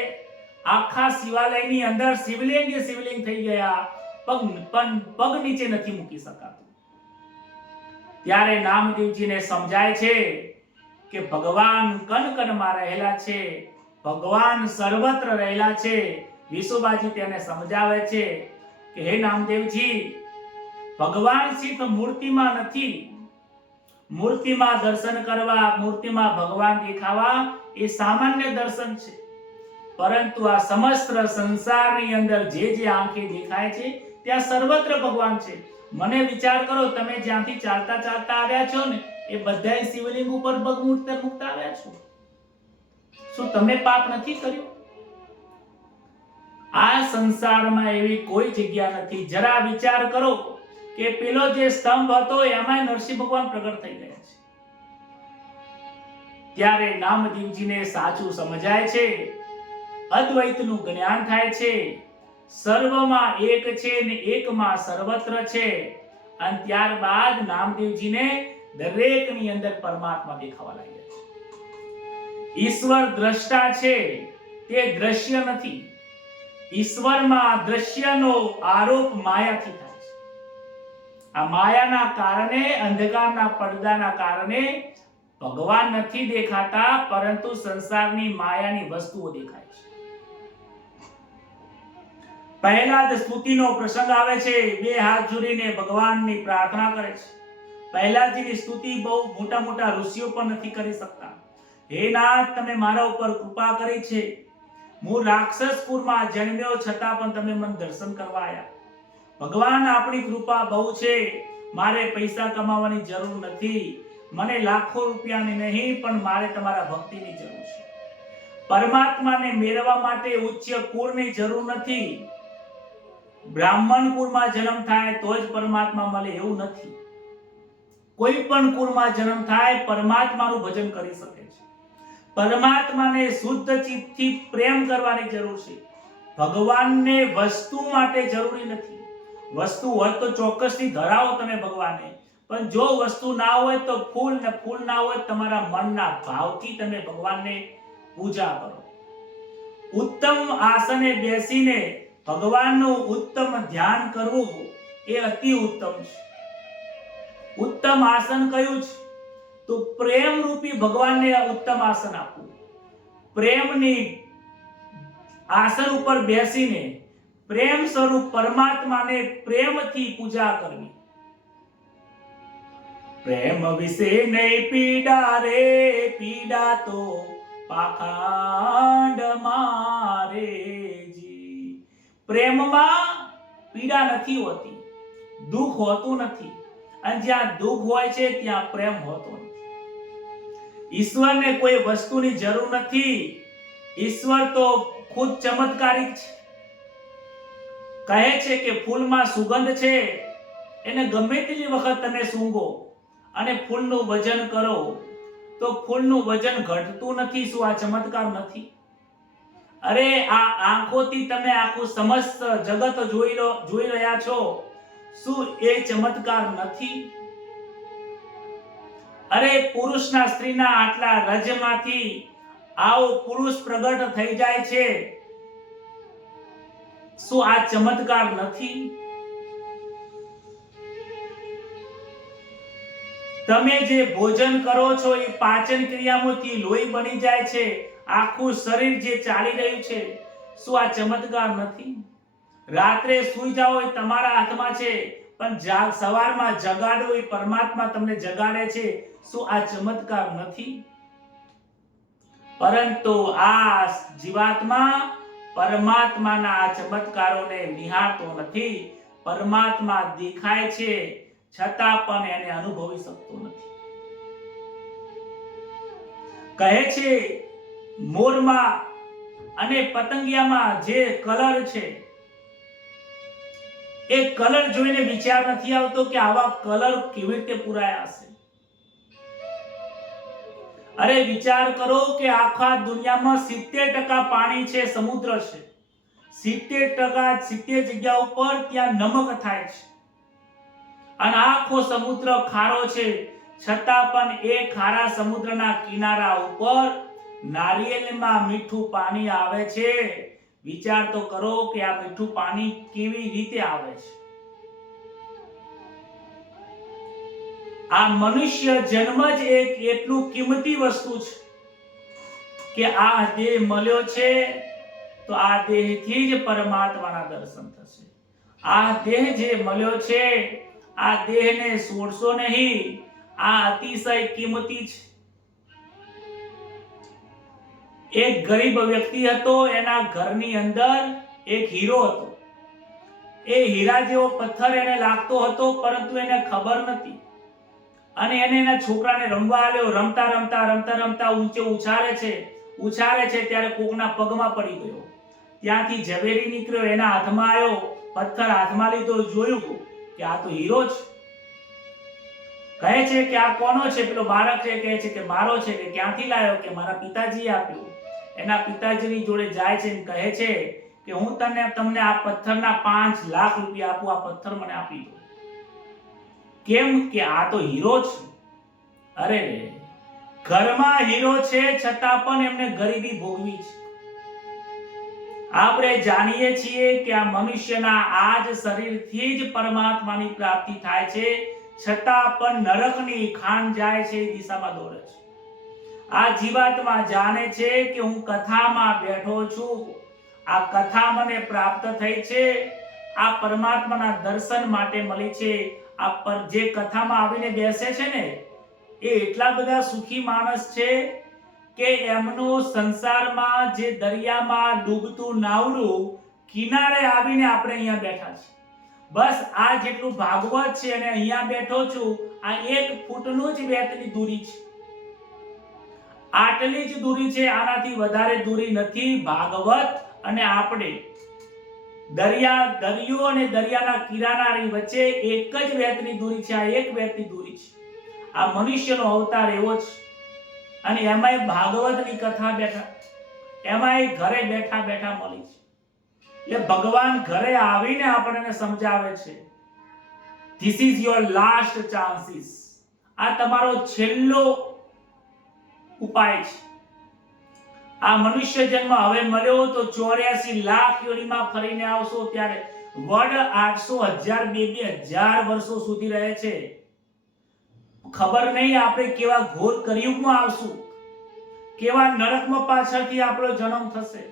આખા શિવાલયની અંદર શિવલિંગ થઈ ગયા, પગ નીચે નથી મૂકી શકાતું. ત્યારે નામદેવજીને સમજાય છે કે ભગવાન કણ કણમાં રહેલા છે, ભગવાન સર્વત્ર રહેલા છે. વિસોબાજી તેને સમજાવે છે કે હે નામદેવજી, ભગવાન સિર્ફ મૂર્તિમાં નથી. મૂર્તિમાં દર્શન કરવા, મૂર્તિમાં ભગવાન દેખાવા એ સામાન્ય દર્શન છે, પરંતુ આ સમસ્ત સંસારની અંદર જે આંખે દેખાય છે ત્યાં સર્વત્ર ભગવાન છે. મને વિચાર કરો, તમે જ્યાંથી ચાલતા ચાલતા આવ્યા છો ને એ બધાય શિવલિંગ ઉપર પગ મૂકતા આવ્યા છો. શું તમે પાપ નથી કર્યું? આ સંસારમાં એવી કોઈ જગ્યા નથી. જરા વિચાર કરો કે પેલો જે સ્તંભ હતો એમાં નરસિંહ ભગવાન પ્રગટ થઈ ગયા છે. ત્યારે નામદેવજીને સાચું સમજાય છે, અદ્વૈતનું જ્ઞાન થાય છે. સર્વમાં એક છે ને એકમાં સર્વત્ર છે. અને ત્યારબાદ નામદેવજીને દરેકની અંદર પરમાત્મા દેખાવા લાગ્યા છે. ઈશ્વર દ્રષ્ટા છે, તે દ્રશ્ય નથી. ઈશ્વરમાં દ્રશ્યનો આરોપ માયાથી થાય છે. આ માયાના કારણે, અંધકારના પડદાના કારણે ભગવાન નથી દેખાતા, પરંતુ સંસારની માયાની વસ્તુઓ દેખાય છે. પહેલા જ સ્તુતિનો પ્રસંગ આવે છે. બે હાથ જોડીને ભગવાનની પ્રાર્થના કરે છે. પહેલાજીની સ્તુતિ બહુ મોટા મોટા ઋષિઓ પણ નથી કરી શકતા. હે નાથ, તમે મારા ઉપર કૃપા કરી છે. હું રાક્ષસ કુળમાં જન્મ્યો છતાં પણ તમે મને દર્શન કરવા આવ્યા. ભગવાન, આપણી કૃપા બહુ છે. મારે પૈસા કમાવાની જરૂર નથી, મને લાખો રૂપિયાની નહીં, પણ મારે તમારા ભક્તિની જરૂર છે. પરમાત્માને મેળવવા માટે ઉચ્ચ કુળની જરૂર નથી. બ્રાહ્મણ કુળમાં જન્મ થાય તો જ પરમાત્મા મળે એવું નથી. કોઈ પણ કુળમાં જન્મ થાય પરમાત્માનું ભજન કરી શકે છે. પરમાત્માને શુદ્ધ ચિત્તથી પ્રેમ કરવાની જરૂર છે. ભગવાનને વસ્તુ માટે જરૂરી નથી. વસ્તુ હોય તો ચોક્કસથી ધરાવો તમે ભગવાનને, પણ જો વસ્તુ ના હોય તો ફૂલ, ને ફૂલ ના હોય તમારા મનના ભાવથી તમે ભગવાનને પૂજા કરો. ઉત્તમ આસને બેસીને ભગવાનનું ઉત્તમ ધ્યાન કરવું એ અતિ ઉત્તમ છે. ઉત્તમ આસન કયું છે? તો પ્રેમ રૂપી ભગવાનને ઉત્તમ આસન આપવું. પ્રેમની આસન ઉપર બેસીને પ્રેમ સ્વરૂપ પરમાત્માને પ્રેમથી પૂજા કરવી. પ્રેમ વિશે નહીં પીડા રે, પીડા તો પાખંડ મારે જી. પ્રેમમાં પીડા નથી હોતી, દુઃખ હોતું નથી, અને જ્યાં દુઃખ હોય છે ત્યાં પ્રેમ હોતો નથી. ઈશ્વરને કોઈ વસ્તુની જરૂર નથી. ઈશ્વર તો ખુદ ચમત્કારિક છે. કહે છે કે ફૂલમાં સુગંધ છે, એને ગમે તેટલી વખત તમે સૂંઘો અને ફૂલનું વજન કરો તો ફૂલનું વજન ઘટતું નથી. શું આ ચમત્કાર નથી? અરે આ આંખોથી તમે આખું સમસ્ત જગત જોઈ રહ્યા છો, શું એ ચમત્કાર નથી? અરે પુરુષના સ્ત્રીના આટલા રજમાંથી આવો પુરુષ પ્રગટ થઈ જાય છે, શું આ ચમત્કાર નથી? તમે જે ભોજન કરો છો એ પાચન ક્રિયામાંથી લોહી બની જાય છે, આખું શરીર જે ચાલી રહ્યું છે, શું આ ચમત્કાર નથી? રાત્રે સૂઈ જાઓ એ તમારા હાથમાં છે, પણ સવારમાં જગાડો એ પરમાત્મા તમને જગાડે છે, શું આ ચમત્કાર નથી? પરંતુ આ જીવાત્મા પરમાત્માના આ ચમત્કારોને નિહાળતો નથી. પરમાત્મા દેખાય છે છતાં પણ એને અનુભવી શકતો નથી. કહે છે મોરમાં અને પતંગિયામાં જે કલર છે એ કલર જોઈને વિચાર નથી આવતો કે આવા કલર કેવી રીતે પુરાયા હશે. અરે વિચાર કરો કે આખા દુનિયામાં 70% પાણી છે, સમુદ્ર છે. 70 જગ્યા ઉપર ત્યાં નમક થાય છે અને આખો સમુદ્ર ખારો છે, છતાં પણ એ ખારા સમુદ્રના કિનારા ઉપર નારિયેળમાં મીઠું પાણી આવે છે. વિચાર તો કરો કે આ મીઠું પાણી કેવી રીતે આવે છે. આ મનુષ્ય જન્મ જ એક એટલું કિંમતી વસ્તુ છે કે આ દેહ મળ્યો છે તો આ દેહથી જ પરમાત્માના દર્શન થશે. આ દેહ જે મળ્યો છે આ દેહને છોડશો નહીં. આ અતિશય કિંમતી છે. એક ગરીબ વ્યક્તિ હતો, એના ઘરની અંદર એક હીરો હતો. એ હીરા જેવો પથ્થર એને લાગતો હતો, પરંતુ એને ખબર નથી અને એને એના છોકરાને રમવા આલ્યો. રમતા રમતા ઊંચે ઉછાળે છે ત્યારે કોકના પગમાં પડી ગયો. ત્યાંથી ઝવેરી નીકળ્યો, એના હાથમાં આવ્યો. પથ્થર હાથમાં લીધો, જોયું કે આ તો હીરો છે. કહે છે કે આ કોનો છે? પેલો બાળક છે, કહે છે કે મારો છે. કે ક્યાંથી લાવ્યો? કે મારા પિતાજીએ આપ્યો. એના પિતાજીની જોડે જાય છે અને કહે છે કે હું તમને આ પથ્થરના 5 લાખ રૂપિયા આપું, આ પથ્થર મને આપી દો. કેમ? કે આ તો હીરો છે. અરે ઘરમાં હીરો છે છતાં પણ એમને ગરીબી ભોગવી છે. આપણે જાણીએ છીએ કે આ મનુષ્યના આ જ શરીરથી જ પરમાત્માની પ્રાપ્તિ થાય છે, છતાં પણ નરકની ખાણ જાય છે એ દિશામાં દોડે છે. આ જીવાત્મા જાણે છે કે હું કથામાં બેઠો છું, આ કથા મને પ્રાપ્ત થઈ છે, આ પરમાત્માના દર્શન માટે મળી છે. આ પર જે કથામાં આવીને બેસે છે ને એ એટલા બધા સુખી માણસ છે કે એમનો સંસારમાં જે દરિયામાં ડૂબતું નાવડું કિનારે આવીને આપણે અહીંયા બેઠા છે. બસ આ જેટલું ભાગવત છે અને અહીંયા બેઠો છું, આ 1 ફૂટનું જ વેતની દૂરી છે. આટલી જ દૂરી છે, આનાથી વધારે દૂરી નથી. ભાગવત અને આપણે દરિયો અને દરિયાના કિનારાની વચ્ચે એક જ વેતની દૂરી છે. આ 1 વેતની દૂરી છે. આ મનુષ્યનો અવતાર એવો છે. અને એમાંય ભાગવતની કથા બેઠા, એમાંય ઘરે બેઠા બેઠા મળી છે. એટલે ભગવાન ઘરે આવીને આપણને સમજાવે છે, this is your last chances. આ તમારો છેલ્લો ઉપાય છે. આ મનુષ્ય જન્મ હવે મળ્યો તો 84 લાખ યોનિમાં ફરીને આવશો ત્યારે વડ 800 1000 વર્ષો સુધી રહે છે. ખબર નહીં આપણે કેવા ઘોર કળિયુગમાં આવશું, કેવા નરકમાં પાછળથી આપણો જન્મ થશે.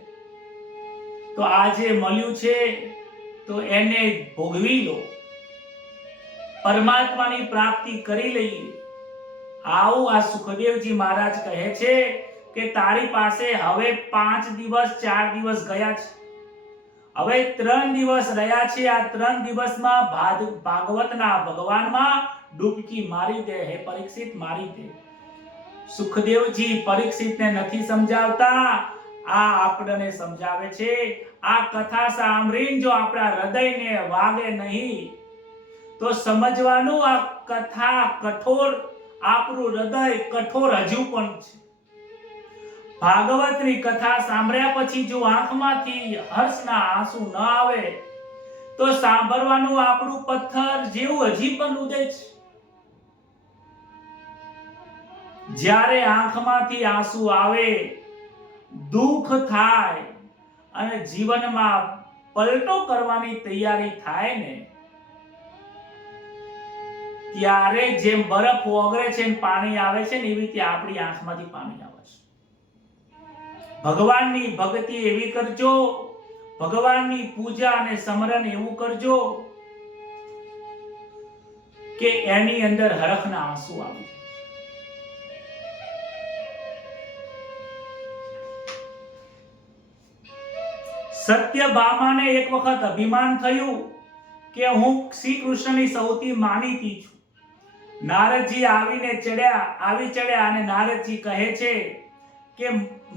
તો આ જે મળ્યું છે તો એને ભોગવી લો, પરમાત્માની પ્રાપ્તિ કરી લઈએ. આવું આ સુખદેવજી મહારાજ કહે છે કે તારી પાસે હવે 5 દિવસ 4 દિવસ ગયા છે, હવે 3 દિવસ રહ્યા છે. આ 3 દિવસમાં ભાગવતના ભગવાનમાં ડૂબકી મારી દે. હે પરીક્ષિત, મારી દે. સુખદેવજી પરીક્ષિતને નથી સમજાવતા, આ આપણને સમજાવે છે. આ કથા સાંભળીને જો આપણા હૃદયને વાગે નહીં તો સમજવાનું આ કથા કઠોર, આપણું હૃદય કઠોર હજુ પણ છે. ભાગવતની કથા સાંભળ્યા પછી જો આંખમાંથી હર્ષના આંસુ ન આવે તો સાંભળવાનું આપણું પથ્થર જેવું હજી પણ ઉદય છે. જ્યારે આંખમાંથી આંસુ આવે, દુઃખ થાય અને જીવનમાં પલટો કરવાની તૈયારી થાય ને ત્યારે જેમ બરફ ઓગળે છે ને પાણી આવે છે ને એવી રીતે આપણી આંખમાંથી પાણી આવે છે. ભગવાનની ભક્તિ એવી કરજો, ભગવાનની પૂજા અને સ્મરણ એવું કરજો કે એની અંદર હરખના આંસુ આવી જાય. સત્યભામાને એક વખત અભિમાન થયું કે હું શ્રી કૃષ્ણની સૌથી માનીતી છું. નારદજી આવી ચડ્યા અને નારદજી કહે છે કે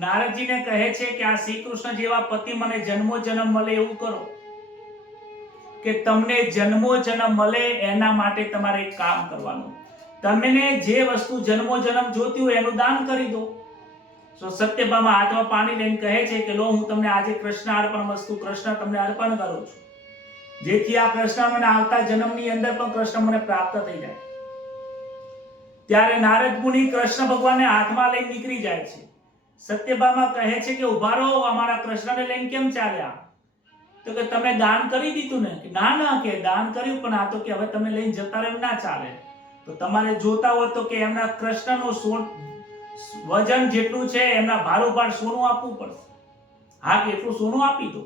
નારદજીને કહે છે કે આ શ્રી કૃષ્ણ જેવા પતિ મને જન્મો જન્મ મળે એવું કરો કે તમને જન્મો જન્મ મળે એના માટે તમારે એક કામ કરવાનું, તમને જે વસ્તુ જન્મો જન્મ જોતી હોય એનું દાન કરી દો. તો સત્યભામા હાથમાં પાણી લઈને કહે છે કે લો હું તમને આજે કૃષ્ણ અર્પણ વસ્તુ કૃષ્ણ તમને અર્પણ કરું છું, જેથી આ કૃષ્ણ મને આવતા જન્મની અંદર પણ કૃષ્ણ મને પ્રાપ્ત થઈ જાય. ત્યારે નારદ મુનિ કૃષ્ણ ભગવાનને હાથમાં લઈને નીકળી જાય છે. સત્યભામા કહે છે કે ઉભા રહો, અમારા કૃષ્ણને લઈને કેમ ચાલ્યા? તો કે તમે દાન કરી દીધું ને? કે ના કે દાન કર્યું, પણ આ તો કે હવે તમે લઈને જતા રહો ના ચાલે. તો તમારે જોતા હોય તો કે એમના કૃષ્ણનું વજન જેટલું છે એમના ભારોભાર સોનું આપવું પડશે. હા કે એટલું સોનું આપી દો.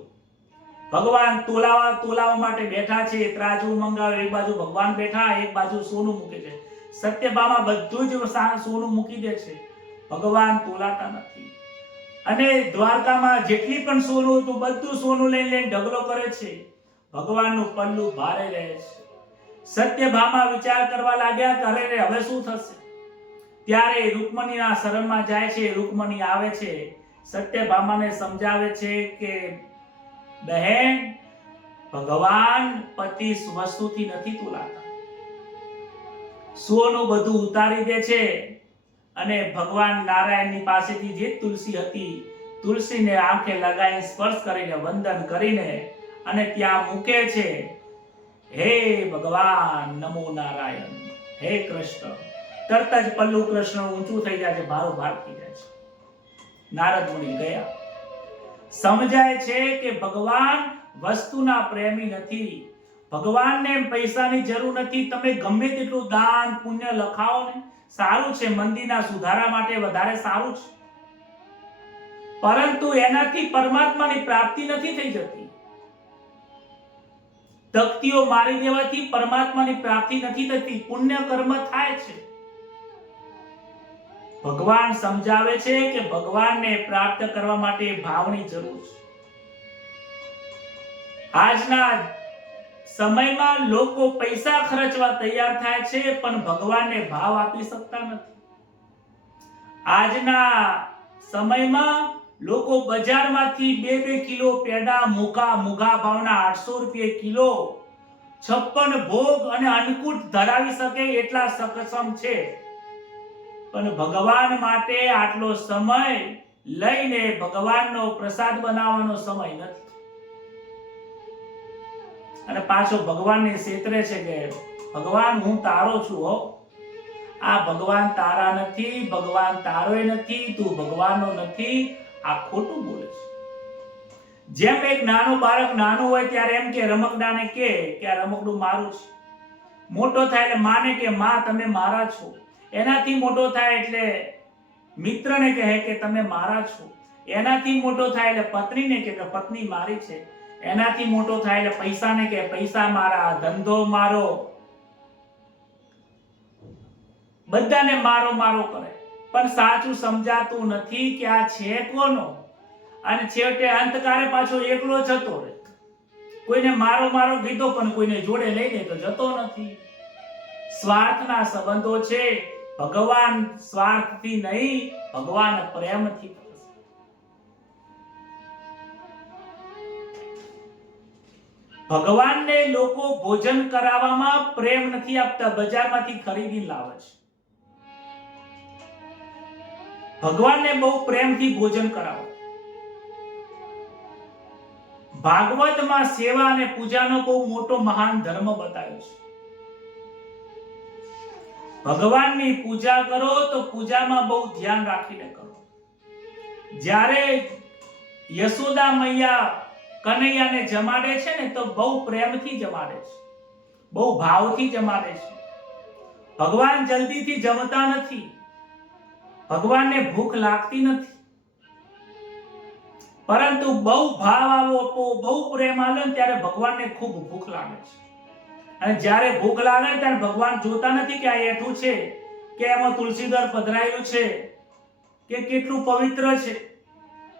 ભગવાન તોલાવા માટે બેઠા છે, ત્રાજુ મંગાવે, એક બાજુ ભગવાન બેઠા, એક બાજુ સોનું મૂકે છે. સત્યભામા બધું જ સોનું મૂકી દે છે, ભગવાન તોલાતા નથી. અને દ્વારકામાં જેટલી પણ સોનું હતું બધું સોનું લઈને ઢગલો કરે છે. ભગવાનનું પલ્લું ભારે રહે છે. સત્યભામા વિચાર કરવા લાગ્યા કે અરે હવે શું થશે? ત્યારે રૂકમણીના શરણમાં જાય છે. રૂકમણી આવે છે, સત્યભામાને સમજાવે છે કે બહેન, ભગવાન પતિ વસ્તુથી નથી તોલાતા. સોનું બધું ઉતારી દે છે અને ભગવાન નારાયણની પાસેથી જે તુલસી હતી, તુલસીને આંખે લગાવી સ્પર્શ કરીને વંદન કરીને અને ત્યાં મૂકે છે. હે ભગવાન, નમો નારાયણ, હે કૃષ્ણ. તરત જ પલ્લુ કૃષ્ણ ઊંચું થઈ જાય છે, ભારોભાર થઈ જાય છે. નારદ મુનિ ગયા. સમજાય છે કે ભગવાન વસ્તુના પ્રેમી નથી. ભગવાનને પૈસાની જરૂર નથી. તમે ગમે તેટલું દાન પુણ્ય લખાવો ને સારું છે, મંદિરના સુધારા માટે વધારે સારું છે, પરંતુ એનાથી પરમાત્માની પ્રાપ્તિ નથી થઈ જતી. તકતીઓ મારી દેવાથી પરમાત્માની પ્રાપ્તિ નથી થતી, પુણ્ય કર્મ થાય છે. ભગવાન સમજાવે છે કે ભગવાનને પ્રાપ્ત કરવા માટે ભાવની જરૂર છે. આજના સમયમાં લોકો પૈસા ખર્ચવા તૈયાર થાય છે, પણ ભગવાનને ભાવ આપી શકતા નથી. આજના સમયમાં લોકો બજારમાંથી 2-2 કિલો પેડા મુઘા ભાવના 800 રૂપિયા કિલો 56 ભોગ અને અન્નકૂટ ધરાવી શકે એટલા સક્ષમ છે, પણ ભગવાન માટે આટલો સમય લઈને ભગવાનનો પ્રસાદ બનાવવાનો સમય નથી. અને પાછો ભગવાનને છેતરે છે કે ભગવાન હું તારો છું હો. આ ભગવાન તારા નથી, ભગવાન તારોય નથી, તું ભગવાનનો નથી. આ ખોટું બોલે છે. જેમ એક નાનો બાળક નાનું હોય ત્યારે એમ કે રમકડાને કે આ રમકડું મારું છે. મોટો થાય એટલે માને કે માં તમે મારા છો. એનાથી મોટો થાય એટલે મિત્રને કહે કે તમે મારા છો. એનાથી મોટો થાય એટલે પત્નીને કે પત્ની મારી છે. એનાથી મોટો થાય એટલે પૈસાને કે પૈસા મારા, ધંધો મારો. બધાને મારો મારો કરે, પણ સાચું સમજાતું નથી કે આ છે કોનો. અને છેવટે અંતકારે પાછો એકલો જતો રહે. કોઈને મારો મારો કીધો પણ કોઈને જોડે લઈને તો જતો નથી. સ્વાર્થના સંબંધો છે. ભગવાન સ્વાર્થથી નહીં, ભગવાન પ્રેમથી. ભગવાનને લોકો ભોજન કરાવવામાં પ્રેમ નથી આપતા, બજારમાંથી ખરીદી લાવે છે. ભગવાનને બહુ પ્રેમથી ભોજન કરાવો. ભાગવતમાં સેવા અને પૂજાનો બહુ મોટો મહાન ધર્મ બતાવ્યો છે. ભગવાનની પૂજા કરો તો પૂજામાં બહુ ધ્યાન રાખીને કરો. જ્યારે યશોદા મૈયા કનૈયાને જમાડે છે ને તો બહુ પ્રેમથી જમાડે છે, બહુ ભાવથી જમાડે છે. ભગવાન જલ્દીથી જમતા નથી, ભગવાનને ભૂખ લાગતી નથી, પરંતુ બહુ ભાવ આપો, બહુ પ્રેમ આલો ને ત્યારે ભગવાનને ખૂબ ભૂખ લાગે છે. અને જ્યારે ભૂખ લાગે ત્યારે ભગવાન જોતા નથી કે આ એઠું છે કે એમાં તુલસીદાર પધરાયેલું છે કે કેટલું પવિત્ર છે.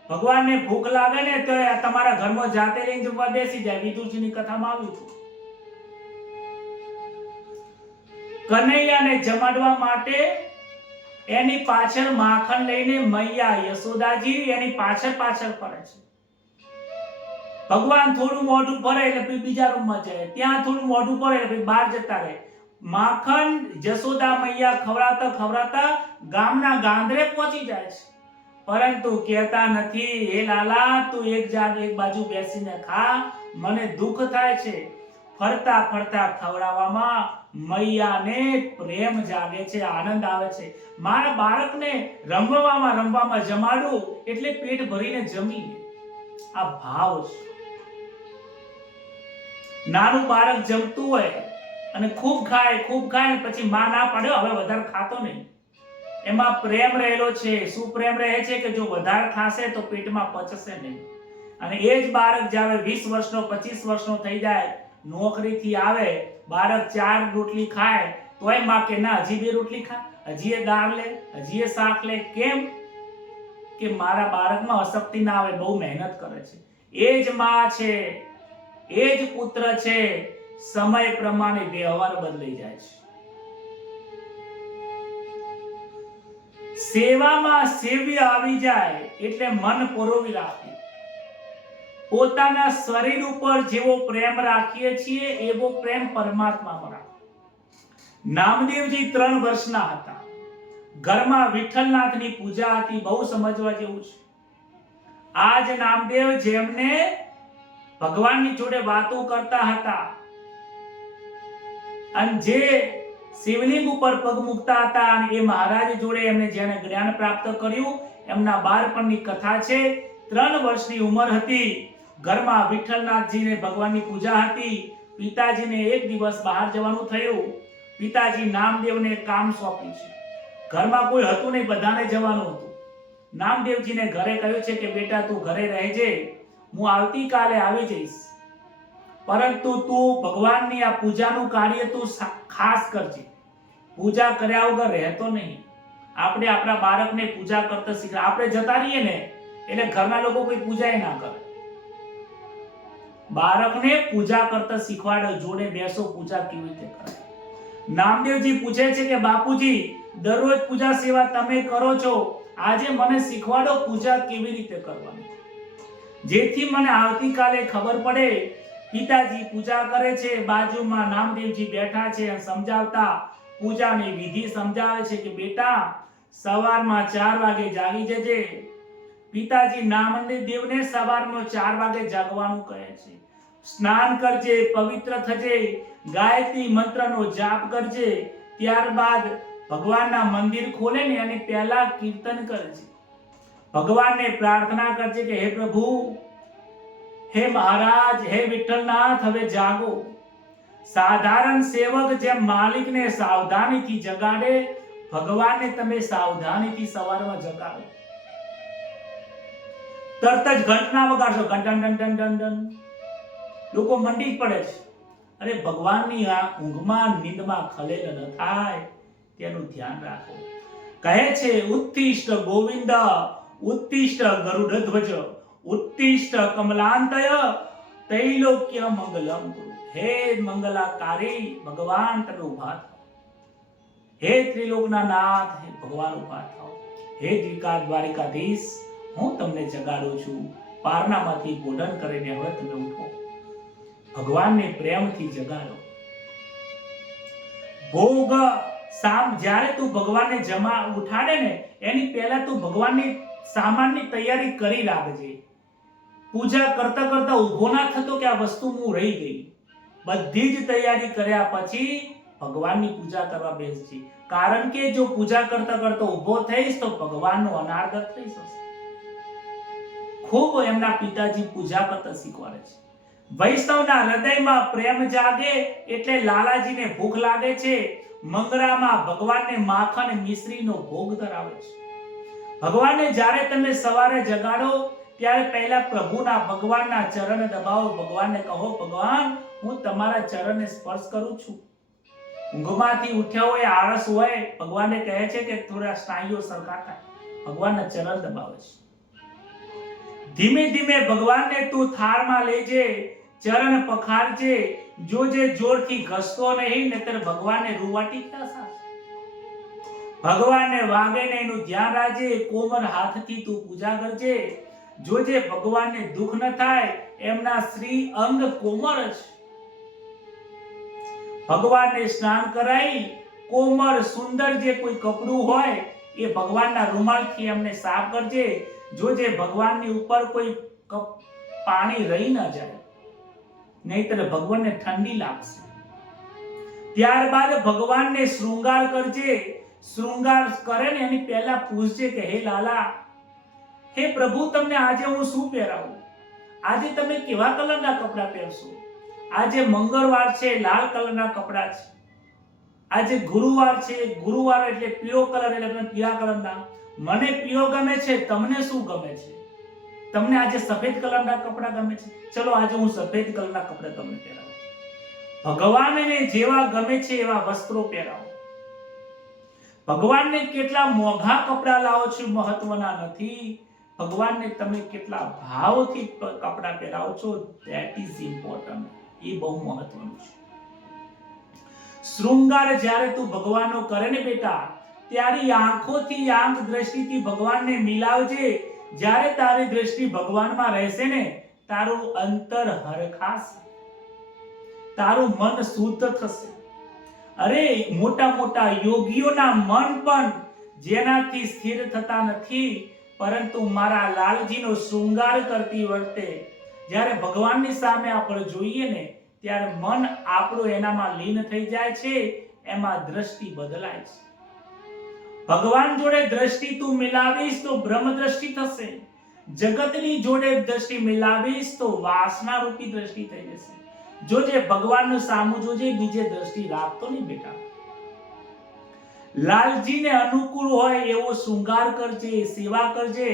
ભગવાનને ભૂખ લાગે ને તો તમારા ઘરમાં જાતે લઈને જમવા બેસી જાય. વિદુરજીની કથામાં આવ્યું હતું. કનૈયાને જમાડવા માટે એની પાછળ માખણ લઈને મૈયા યશોદાજી એની પાછળ પાછળ ફરે છે. ભગવાન થોડું મોઢું ભરે એટલે બીજા રૂમમાં જાય, ત્યાં થોડું મોઢું ભરે એટલે બહાર જતા રહે. માખણ જશોદા મૈયા ખવડાવતા ખવડાવતા ગામના ગાંધરે પહોંચી જાય છે, પરંતુ કહેતા નથી, હે લાલા તું એક બાજુ બેસીને ખા, મને દુઃખ થાય છે. ફરતા ફરતા ખવડાવવામાં મૈયાને પ્રેમ જાગે છે, આનંદ આવે છે. મારા બાળકને રમવામાં જમાડું એટલે પેટ ભરીને જમી લે. આ ભાવ છે. નાનું બાળક જમતું હોય અને ખૂબ ખાય પછી માં ના પાડ્યો હવે વધારે ખાતો નહીં, એમાં પ્રેમ રહેલો છે. શું પ્રેમ રહે છે કે જો વધારે ખાશે તો પેટમાં પચશે નહીં. અને એ જ બાળક જ્યારે 20 વર્ષનો 25 વર્ષનો થઈ જાય, નોકરીથી આવે, બાળક 4 રોટલી ખાય તોય માં કે ના હજી 2 રોટલી ખા, હજી એ દાળ લે, હજી એ શાક લે. કેમ? કે મારા બાળકમાં અશક્તિ ના આવે, બહુ મહેનત કરે છે. એ જ માં છે, એ જ પુત્ર છે. સમય પ્રમાણે વ્યવહાર બદલાઈ જાય છે. સેવામાં સેવ્ય આવી જાય એટલે મન પરોવી રાખવું. પોતાના શરીર ઉપર જેવો પ્રેમ રાખીએ છીએ એવો પ્રેમ પરમાત્મામાં રાખો. નામદેવજી 3 વર્ષના હતા. ઘરમાં વિઠ્ઠલનાથની પૂજા હતી. બહુ સમજવા જેવું છે. આજ નામદેવ જેમને ભગવાનની જોડે વાતો કરતા હતા અને જે શિવલિંગ ઉપર પગ મૂકતા હતા અને એ મહારાજ જોડે એમને જેને જ્ઞાન પ્રાપ્ત કર્યું, એમના બાળપણની કથા છે. 3 વર્ષની ઉંમર હતી. ઘરમાં વિઠ્ઠલનાથજીને ભગવાનની પૂજા હતી. પિતાજીને એક દિવસ બહાર જવાનું થયું. પિતાજી નામદેવને કામ સોંપ્યું છે. ઘરમાં કોઈ હતું નહીં, બધાને જવાનું હતું. નામદેવજીને ઘરે કહ્યું છે કે બેટા તું ઘરે રહેજે, હું આવતીકાલે આવી જઈશ, પરંતુ તું ભગવાનની આ પૂજાનું કાર્ય તું ખાસ કરજે. પૂજા કર્યા વગર રહેતો નહીં. આપણે આપણા બાળકને પૂજા કરતા શીખવા. આપણે જતા રહીએ ને એટલે ઘરના લોકો કોઈ પૂજા ના કરે. બાળકને પૂજા કરતા શીખવાડો, જોડે બેસો, પૂજા કેવી રીતે કરે. નામદેવજી પૂછે છે કે બાપુજી દરરોજ પૂજા સેવા તમે કરો છો, આજે મને શીખવાડો પૂજા કેવી રીતે કરવાની, જેથી મને આવતીકાલે ખબર પડે. પિતાજી પૂજા કરે છે, બાજુમાં નામદેવજી બેઠા છે અને સમજાવતા પૂજાની વિધિ સમજાવે છે કે બેટા સવારમાં 4 વાગે જાગી જજે. પિતાજી નામદેવને સવારમાં 4 વાગે જાગવાનું કહે છે. સ્નાન કરજે, પવિત્ર થજે, ગાયત્રી મંત્રનો જાપ કરજે. ત્યારબાદ ભગવાનના મંદિર ખોલે ને અને પહેલા કીર્તન કરજે. ભગવાનને પ્રાર્થના કરજે કે હે પ્રભુ, હે મહારાજ, હે વિઠ્ઠલનાથ, હવે જાગો. સાધારણ સેવક જેમ માલિકને સાવધાનીથી જગાડે, ભગવાનને તમે સાવધાનીથી સવારમાં જગાડો. તરત જ ઘંટના વગાડશો, ઘંટન ડન ડન ડન ડન, લોકો મંડી પડે છે. અરે ભગવાનની આ ઊંઘમાં નીંદમાં ખલેલ ન થાય તેનું ધ્યાન રાખો. કહે છે ઉત્તિષ્ઠ ગોવિંદ, ઉત્તિષ્ઠ ગરુડધ્વજ, ઉત્તિષ્ઠ કમલાંતય, તૈલોક્ય મંગલમ કુરુ. હે મંગલાકારી ભગવાન, તમે ઉભા થાઓ. હે ત્રિલોકના નાથ, હે ભગવાન ઉભા થાઓ. હે દ્વારિકાધીશ, હું તમને જગાડું છું. પારણામાંથી બોધન કરીને હવે તમે ઉઠો. ભગવાનને પ્રેમથી જગાડો. ભોગ જ્યારે તું ભગવાનને ઉઠાડે ને એની પહેલા તું ભગવાનની સામાનની તૈયારી કરી રાખજે. પૂજા કરતા કરતા ઊભો ના થતો કે આ વસ્તુ હું રહી ગઈ. બધી જ તૈયારી કર્યા પછી ભગવાનની પૂજા કરવા બેસજે. કારણ કે જો પૂજા કરતા કરતા ઊભો થઈશ તો ભગવાનનો અનાદર થઈ જશે. ખૂબ એમના પિતાજી પૂજા કરતા શીખવાડે છે. વૈષ્ણવના હૃદયમાં પ્રેમ જાગે એટલે લાલાજીને ભૂખ લાગે છે. મંગળામાં ભગવાનને માખણ મિશ્રીનો ભોગ ધરાવે છે. ભગવાનને જ્યારે તમે સવારે જગાડો ત્યારે પહેલા પ્રભુના ભગવાનના ચરણ દબાવો. ભગવાનને કહો, ભગવાન હું તમારા ચરણને સ્પર્શ કરું છું. ઊંઘમાંથી ઉઠ્યા હોય, આળસ હોય, ભગવાનને કહે છે કે થોડા સ્નાયુઓ સરખા થાય. ભગવાનના ચરણ દબાવે છે. ધીમે ધીમે ભગવાનને તું થાળમાં લેજે, ચરણ પખારજે, જોજે જોરથી ઘસતો નહીં, નહીતર ભગવાનને રૂવાટી થશે. ભગવાનને વાગે ને એનું ધ્યાન રાખજે. કોમળ હાથથી તું પૂજા કરજે. જોજે ભગવાનને દુઃખ ન થાય. એમના શ્રી અંગ કોમળ છે. ભગવાનને સ્નાન કરાઈ કોમળ સુંદર જે કોઈ કપડું હોય એ ભગવાનના રૂમાલથી એમને સાફ કરજે. જોજે ભગવાનની ઉપર કોઈ પાણી રહી ન જાય, નહીતર ભગવાનને ઠંડી લાગશે. ત્યારબાદ ભગવાનને શૃંગાર કરજે. શૃંગાર કરે ને એની પહેલા પૂછજે કે હે લાલા, હે પ્રભુ, તમને આજે હું શું પહેરાવું? આજે તમે કેવા કલરના કપડા પહેરશો? આજે મંગળવાર છે, લાલ કલરના કપડા છે. આજે ગુરુવાર છે, ગુરુવાર એટલે પીળો કલર, એટલે પીળા કલરના. મને પીળો ગમે છે, તમને શું ગમે છે? તમને આજે સફેદ કલરના કપડા ગમે છે? ચલો આજે હું સફેદ કલરના કપડા તમને પહેરાવું. ભગવાનને જેવા ગમે છે એવા વસ્ત્રો પહેરાવો. ભગવાનને કેટલા મોંઘા કપડા લાવો છો મહત્વના નથી. ભગવાનને તમે કેટલા ભાવથી કપડા પહેરાવો છો, ધેટ ઇઝ ઇમ્પોર્ટન્ટ. એ બહુ મહત્વનું છે. શૃંગાર જ્યારે તું ભગવાનનો કરે ને બેટા, ત્યારે આંખોથી આંખ દ્રષ્ટિથી ભગવાનને મિલાવજે. જ્યારે તારી દ્રષ્ટિ ભગવાનમાં રહેશે ને, તારું અંતર હરખાશે, તારું મન શુદ્ધ થશે. અરે મોટા મોટા યોગીઓના મન પણ જેનાથી સ્થિર થતા નથી, પરંતુ મારા લાલજીનો શૃંગાર કરતી વખતે જ્યારે ભગવાનની સામે આપણે જોઈએ ને, ત્યારે મન આપણું એનામાં લીન થઈ જાય છે, એમાં દ્રષ્ટિ બદલાય છે. ભગવાન જોડે દ્રષ્ટિ તું મિલાવીશ તો બ્રહ્મ દ્રષ્ટિ થશે. જગતની જોડે દ્રષ્ટિ મિલાવીશ તો વાસના રૂપી દ્રષ્ટિ થઈ જશે. જોજે ભગવાનનું સામું જોજે, બીજે દ્રષ્ટિ રાખતો નહીં બેટા. લાલજીને અનુકૂળ હોય એવો શૃંગાર કરજે, સેવા કરજે,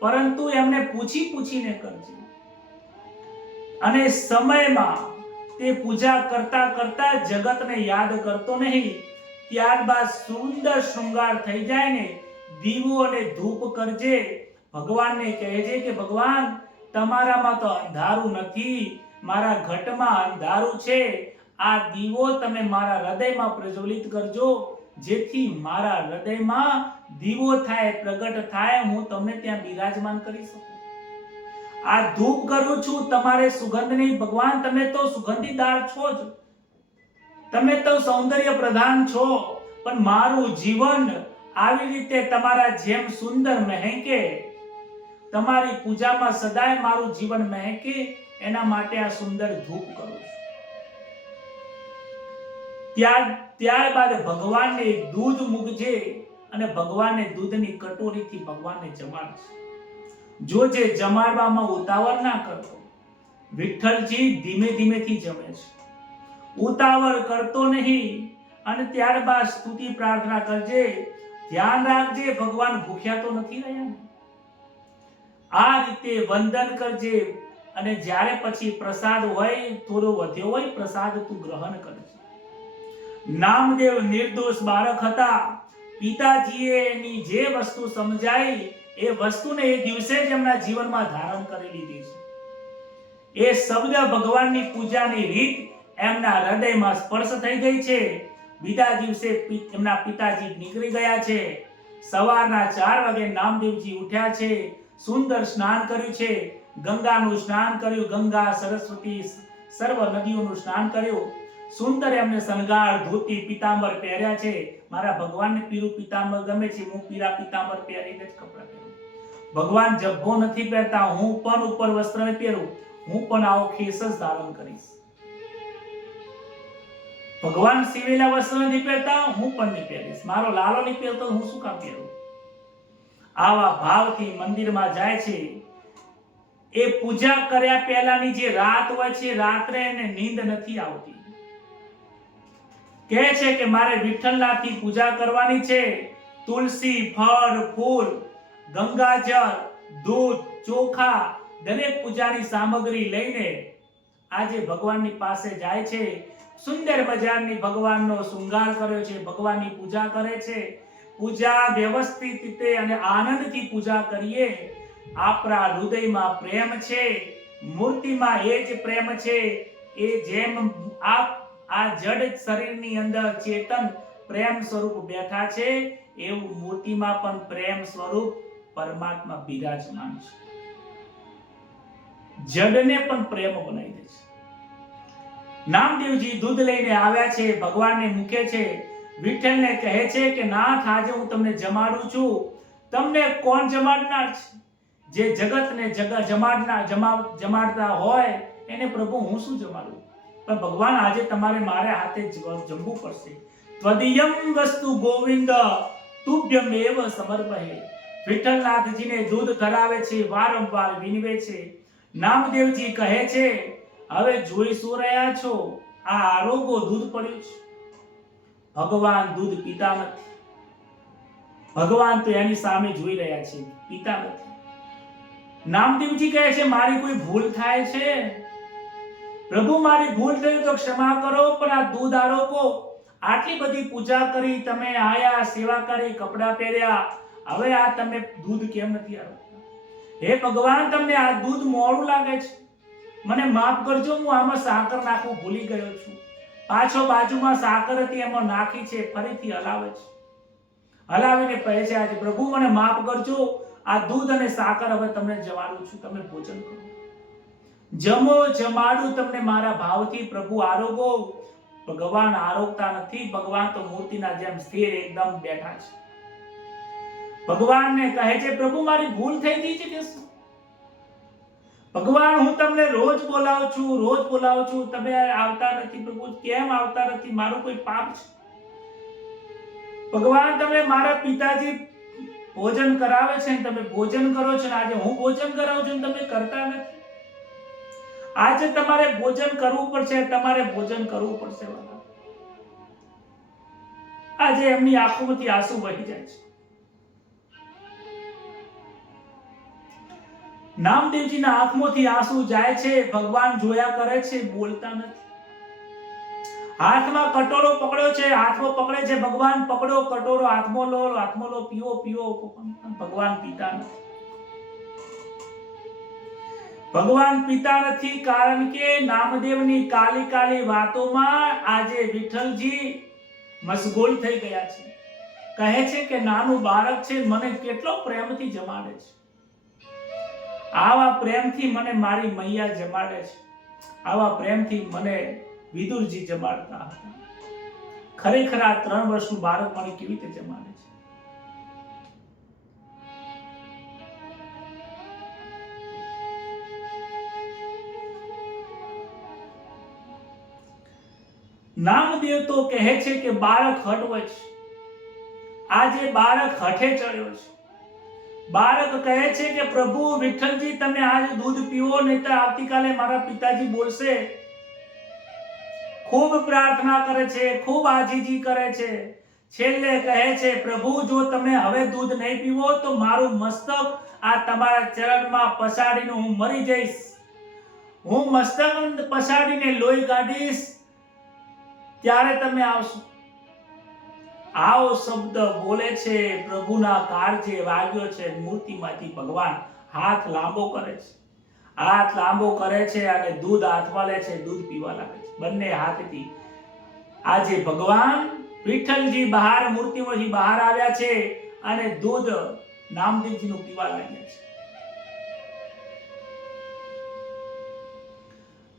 પરંતુ એમને પૂછીને કરજે. અને સમયમાં તે પૂજા કરતા કરતા જગતને યાદ કરતો નહીં. ત્યારબાદ સુંદર શૃંગાર થઈ જાય ને, દીવો અને ધૂપ કરજે. ભગવાનને કહેજે કે ભગવાન, તમારામાં તો અંધારું નથી, મારા ઘટમાં અંધારું છે. આ દીવો તમે મારા હૃદયમાં પ્રજ્વલિત કરજો, જેથી મારા હૃદયમાં દીવો થાય, પ્રગટ થાય, હું તમને ત્યાં બિરાજમાન કરી શકું. આ ધૂપ કરું છું, તમારે સુગંધ નહીં. ભગવાન, તમે તો સુગંધીદાર છો જ, તમે તો સૌંદર્ય પ્રધાન છો, પણ મારું જીવન આવી રીતે તમારા જેમ સુંદર મહેકે, તમારી પૂજામાં સદાય મારું જીવન મહેકે, એના માટે આ સુંદર ધૂપ કરું છું. ત્યારબાદ ભગવાનને દૂધ મૂકજે અને ભગવાનને દૂધની કટોરીથી ભગવાનને જમાડશે. જોજે જમાડવામાં ઉતાવળ ના કરતો. વિઠ્ઠલજી ધીમે ધીમેથી જમે છે, ઉતાવળ કરતો નહીં. અને ત્યારબાદ સ્તુતિ પ્રાર્થના કરજે. ધ્યાન રાખજે ભગવાન ભૂખ્યા તો નથી રહ્યા. આ રીતે વંદન કરજે. અને જ્યારે પછી પ્રસાદ હોય, થોડો વધ્યો હોય, પ્રસાદ તું ગ્રહણ કરજે. નામદેવ નિર્દોષ બાળક હતા. પિતાજીએ એની જે વસ્તુ સમજાઈ એ વસ્તુને એ દિવસે જ એમના જીવનમાં ધારણ કરી લીધી છે. એ શબ્દ ભગવાનની પૂજાની રીત એમના હૃદયમાં સ્પર્શ થઈ ગઈ છે. બીજા દિવસે એમના પિતાજી નીકળી ગયા છે. સવારના 4 વાગે નામદેવજી ઉઠ્યા છે, સુંદર સ્નાન કર્યું છે, ગંગાનું સ્નાન કર્યું, ગંગા સરસ્વતી સર્વ નદીઓનું સ્નાન કર્યું. સુંદર એમને શણગાર, ધોતી, પીતાંબર પહેર્યા છે. મારા ભગવાનને પીળું પીતાંબર ગમે છે, હું પીળા પીતાંબર પહેરીને જ કપડાં પહેરું. ભગવાન જબ્બો નથી પહેરતા, હું પણ ઉપર વસ્ત્ર પહેરું, હું પણ આવો ખેસ જ ધારણ કરીશ. ભગવાન સીવેલા વસ્ત્ર નહીં પહેરતા, હું પણ નહીં પહેરીશ. મારો લાલો નહીં પહેરતો, હું શું કામ પહેરું? આવા ભાવથી મંદિરમાં જાય છે. એ પૂજા કર્યા પહેલાની જે રાત હોય છે, રાત્રે એને નીંદ નથી આવતી. કહે છે કે મારે વિઠ્ઠલનાથની પૂજા કરવાની છે. તુલસી, ફળ, ફૂલ, ગંગાજળ, દૂધ, ચોખા, દરેક પૂજાની સામગ્રી લઈને આજે ભગવાનની પાસે જાય છે. સુંદર મજાની ભગવાનનો શૃંગાર કર્યો છે, ભગવાનની પૂજા કરે છે. પૂજા વ્યવસ્થિત રીતે અને આનંદથી પૂજા કરીએ. આપણા હૃદયમાં પ્રેમ છે, મૂર્તિમાં એ જ પ્રેમ છે. એ જેમ આ જડ શરીરની અંદર ચેતન પ્રેમ સ્વરૂપ બેઠા છે, એવું મૂર્તિમાં પણ પ્રેમ સ્વરૂપ પરમાત્મા બિરાજમાન છે. જડને પણ પ્રેમ બનાવી દે છે. નામદેવજી દૂધ લઈને આવ્યા છે, ભગવાનને મૂકે છે. વિઠ્ઠલને કહે છે કે નાથ, આજે હું તમને જમાડું છું. તમને કોણ જમાડનાર છે? જે જગતને જમાડતા હોય એને પ્રભુ હું શું જમાડું? પણ ભગવાન, આજે તમારે મારે હાથે જમવું પડશે. ત્વદીયમ વસ્તુ ગોવિંદ તુભ્યમેવ સમર્પહે. વિઠ્ઠલનાથજીને દૂધ ધરાવે છે, વારંવાર વિનવે છે. નામદેવજી કહે છે, હવે જોઈ શું રહ્યા છો? આ આરોગો દૂધ પડ્યું છે. ભગવાન દૂધ પીતા નથી. ભગવાન તો એની સામે જોઈ રહ્યા છે, પીતા નથી. નામદેવજી કહે છે, મારી કોઈ ભૂલ થાય છે? પ્રભુ, મારી ભૂલ થઈ તો ક્ષમા કરો, પણ આ દૂધ આરોગો, આટલી બધી પૂજા કરી, તમે આયા, સેવા કરી, કપડા પહેર્યા, હવે આ તમે દૂધ કેમ નથી આરોગતા? હે ભગવાન, તમને આ દૂધ મોડું લાગે છે, મને માફ કરજો, હું આમાં સાકર નાખવું ભૂલી ગયો છું. પાછો બાજુમાં સાકર હતી, એમાં નાખી છે, ફરીથી હલાવે છે. હલાવીને કહે છે, આજે પ્રભુ મને માફ કરજો, આ દૂધ અને સાકર હવે તમને જમાડું છું, તમે ભોજન કરો. જમો, જમાડું તમને મારા ભાવથી, પ્રભુ આરોગો. ભગવાન આરોગતા નથી. ભગવાન તો મૂર્તિના જેમ સ્થિર એકદમ બેઠા છે. ભગવાનને કહે છે, પ્રભુ મારી ભૂલ થઈ ગઈ છે કે શું? ભગવાન, હું તમને રોજ બોલાવું છું, તમે આવતા નથી. પ્રભુ, કેમ આવતા નથી? મારું કોઈ પાપ છે? ભગવાન, તમે મારા પિતાજી ભોજન કરાવે છે, તમે ભોજન કરો છો, આજે હું ભોજન કરાવું છું, તમે કરતા નથી. આજે તમારે ભોજન કરવું પડશે, તમારે ભોજન કરવું પડશે. આજે એમની આંખોમાંથી આંસુ વહી જાય છે. નામદેવજીના આંખમાંથી આંસુ જાય છે. ભગવાન જોયા કરે છે, બોલતા નથી. હાથમાં કટોરો પકડ્યો છે, હાથમાં પકડે છે. ભગવાન, પકડો કટોરો, હાથમાં લો, પીવો. ભગવાન પીતા નથી. ભગવાન પીતા નથી, કારણ કે નામદેવની કાલી વાતોમાં આજે વિઠ્ઠલજી મશગુલ થઈ ગયા છે. કહે છે કે નાનું બાળક છે, મને કેટલો પ્રેમથી જમાડે છે. આવા પ્રેમથી મને મારી મૈયા જમાડે છે. આવા પ્રેમથી મને વિદુરજી જમાડતા હતા. ખરેખર આ 3 વર્ષનું બાળક મને કેવી રીતે જમાડે છે? નામદેવ તો કહે છે કે બાળક હટવે છે. આજે બાળક હઠે ચડ્યો છે. બાળક કહે છે કે પ્રભુ વિઠ્ઠલજી, તમે આજે દૂધ પીવો, નહીં તો આવતીકાલે મારા પિતાજી બોલશે. ખૂબ પ્રાર્થના કરે છે, ખૂબ આજીજી કરે છે. છેલ્લે કહે છે, પ્રભુ, જો તમે હવે દૂધ નહીં પીવો તો મારું મસ્તક આ તમારા ચરણમાં પછાડીને હું મરી જઈશ. હું મસ્તક પછાડીને લોહી કાઢીશ, ત્યારે તમે આવશો. આવો શબ્દ બોલે છે. પ્રભુના કાળજે વાગ્યો છે. મૂર્તિમાંથી ભગવાન હાથ લાંબો કરે છે. હાથ લાંબો કરે છે અને દૂધ હાથમાં લે છે, દૂધ પીવા લાગે છે બંને હાથથી. આજે ભગવાન વિઠ્ઠલજી બહાર મૂર્તિમાંથી બહાર આવ્યા છે અને દૂધ નામદેવજીનું પીવા લાગ્યા છે.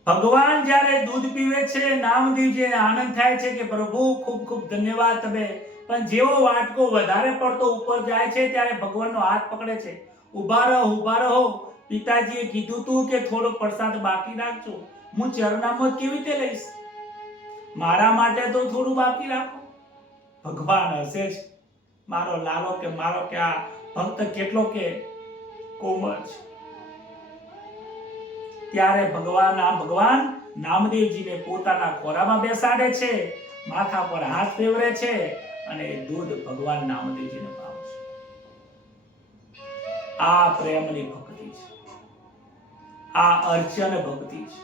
ભગવાન જ્યારે દૂધ પીવે છે, નામદેવજીને આનંદ થાય છે કે પ્રભુ ખૂબ ખૂબ ધન્યવાદ તમે. પણ જેવો વાટકો વધારે પડતો ઉપર જાય છે ત્યારે ભગવાનનો હાથ પકડે છે. ઊભા રહો. પિતાજીએ કીધું તું કે થોડો પ્રસાદ બાકી રાખજો. હું ચરણામૃત કેવી રીતે લઈશ? મારા માટે તો થોડું બાકી રાખો. ભગવાન હસે છે. મારો લાલો કે મારો કે આ ભક્ત કેટલો કે કોમળ છે. ત્યારે ભગવાન નામદેવજીને પોતાના ખોરામાં બેસાડે છે, માથા પર હાથ ફેરવે છે અને દૂધ ભગવાન નામદેવજીને પાવે છે. આ પ્રેમની ભક્તિ છે, આ અર્ચન ભક્તિ છે.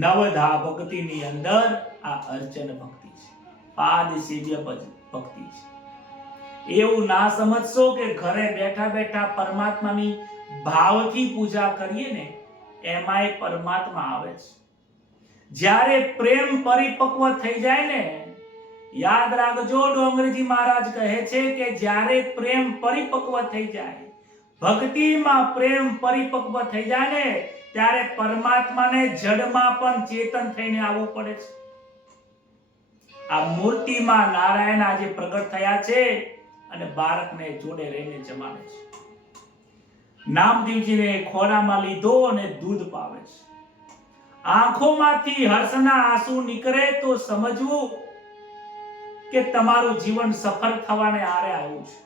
નવધા ભક્તિની અંદર આ અર્ચન ભક્તિ છે, પાદ સેવ્ય ભક્તિ છે. એવું ના સમજશો કે ઘરે બેઠા બેઠા પરમાત્માની ભાવથી પૂજા કરીએ ને એમાંય પરમાત્મા આવે છે. જ્યારે પ્રેમ પરિપક્વ થઈ જાય ને, યાદ રાખજો, ડોંગરજી મહારાજ કહે છે કે જ્યારે પ્રેમ પરિપક્વ થઈ જાય, ભક્તિમાં પ્રેમ પરિપક્વ થઈ જાય ને, ત્યારે પરમાત્માને જડમાં પણ ચેતન થઈને આવવું પડે છે. આ મૂર્તિમાં નારાયણ આજે પ્રગટ થયા છે અને બાળકને જોડે રહીને જમાડે છે. નામદેવજીને ખોરામાં લીધો અને દૂધ પાવે છે. આંખોમાંથી હર્ષના આંસુ નીકળે તો સમજવું કે તમારું જીવન સફળ થવાને આરે આવ્યું છે.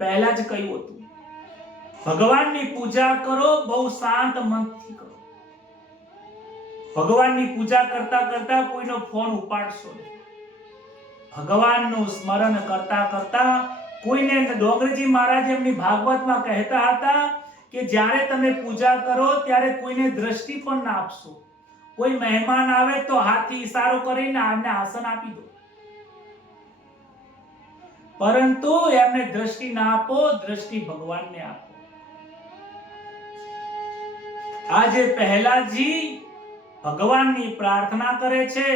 પહેલા જ કહ્યું હતું, ભગવાનની પૂજા કરો, બહુ શાંત મનથી કરો. ભગવાનની પૂજા કરતા કરતા કોઈનો ફોન ઉપાડશો નહીં. ભગવાનનું સ્મરણ કરતા કરતા કોઈને, ડોંગરજી મહારાજ એમની ભાગવતમાં કહેતા હતા કે જ્યારે તમે પૂજા કરો ત્યારે કોઈને દ્રષ્ટિ પણ ના આપશો. કોઈ મહેમાન આવે તો હાથથી ઈશારો કરીને આમને આસન આપી દો, પરંતુ એમને દ્રષ્ટિ ના આપો, દ્રષ્ટિ ભગવાનને આપો. આજે પહેલાજી ભગવાનની પ્રાર્થના કરે છે,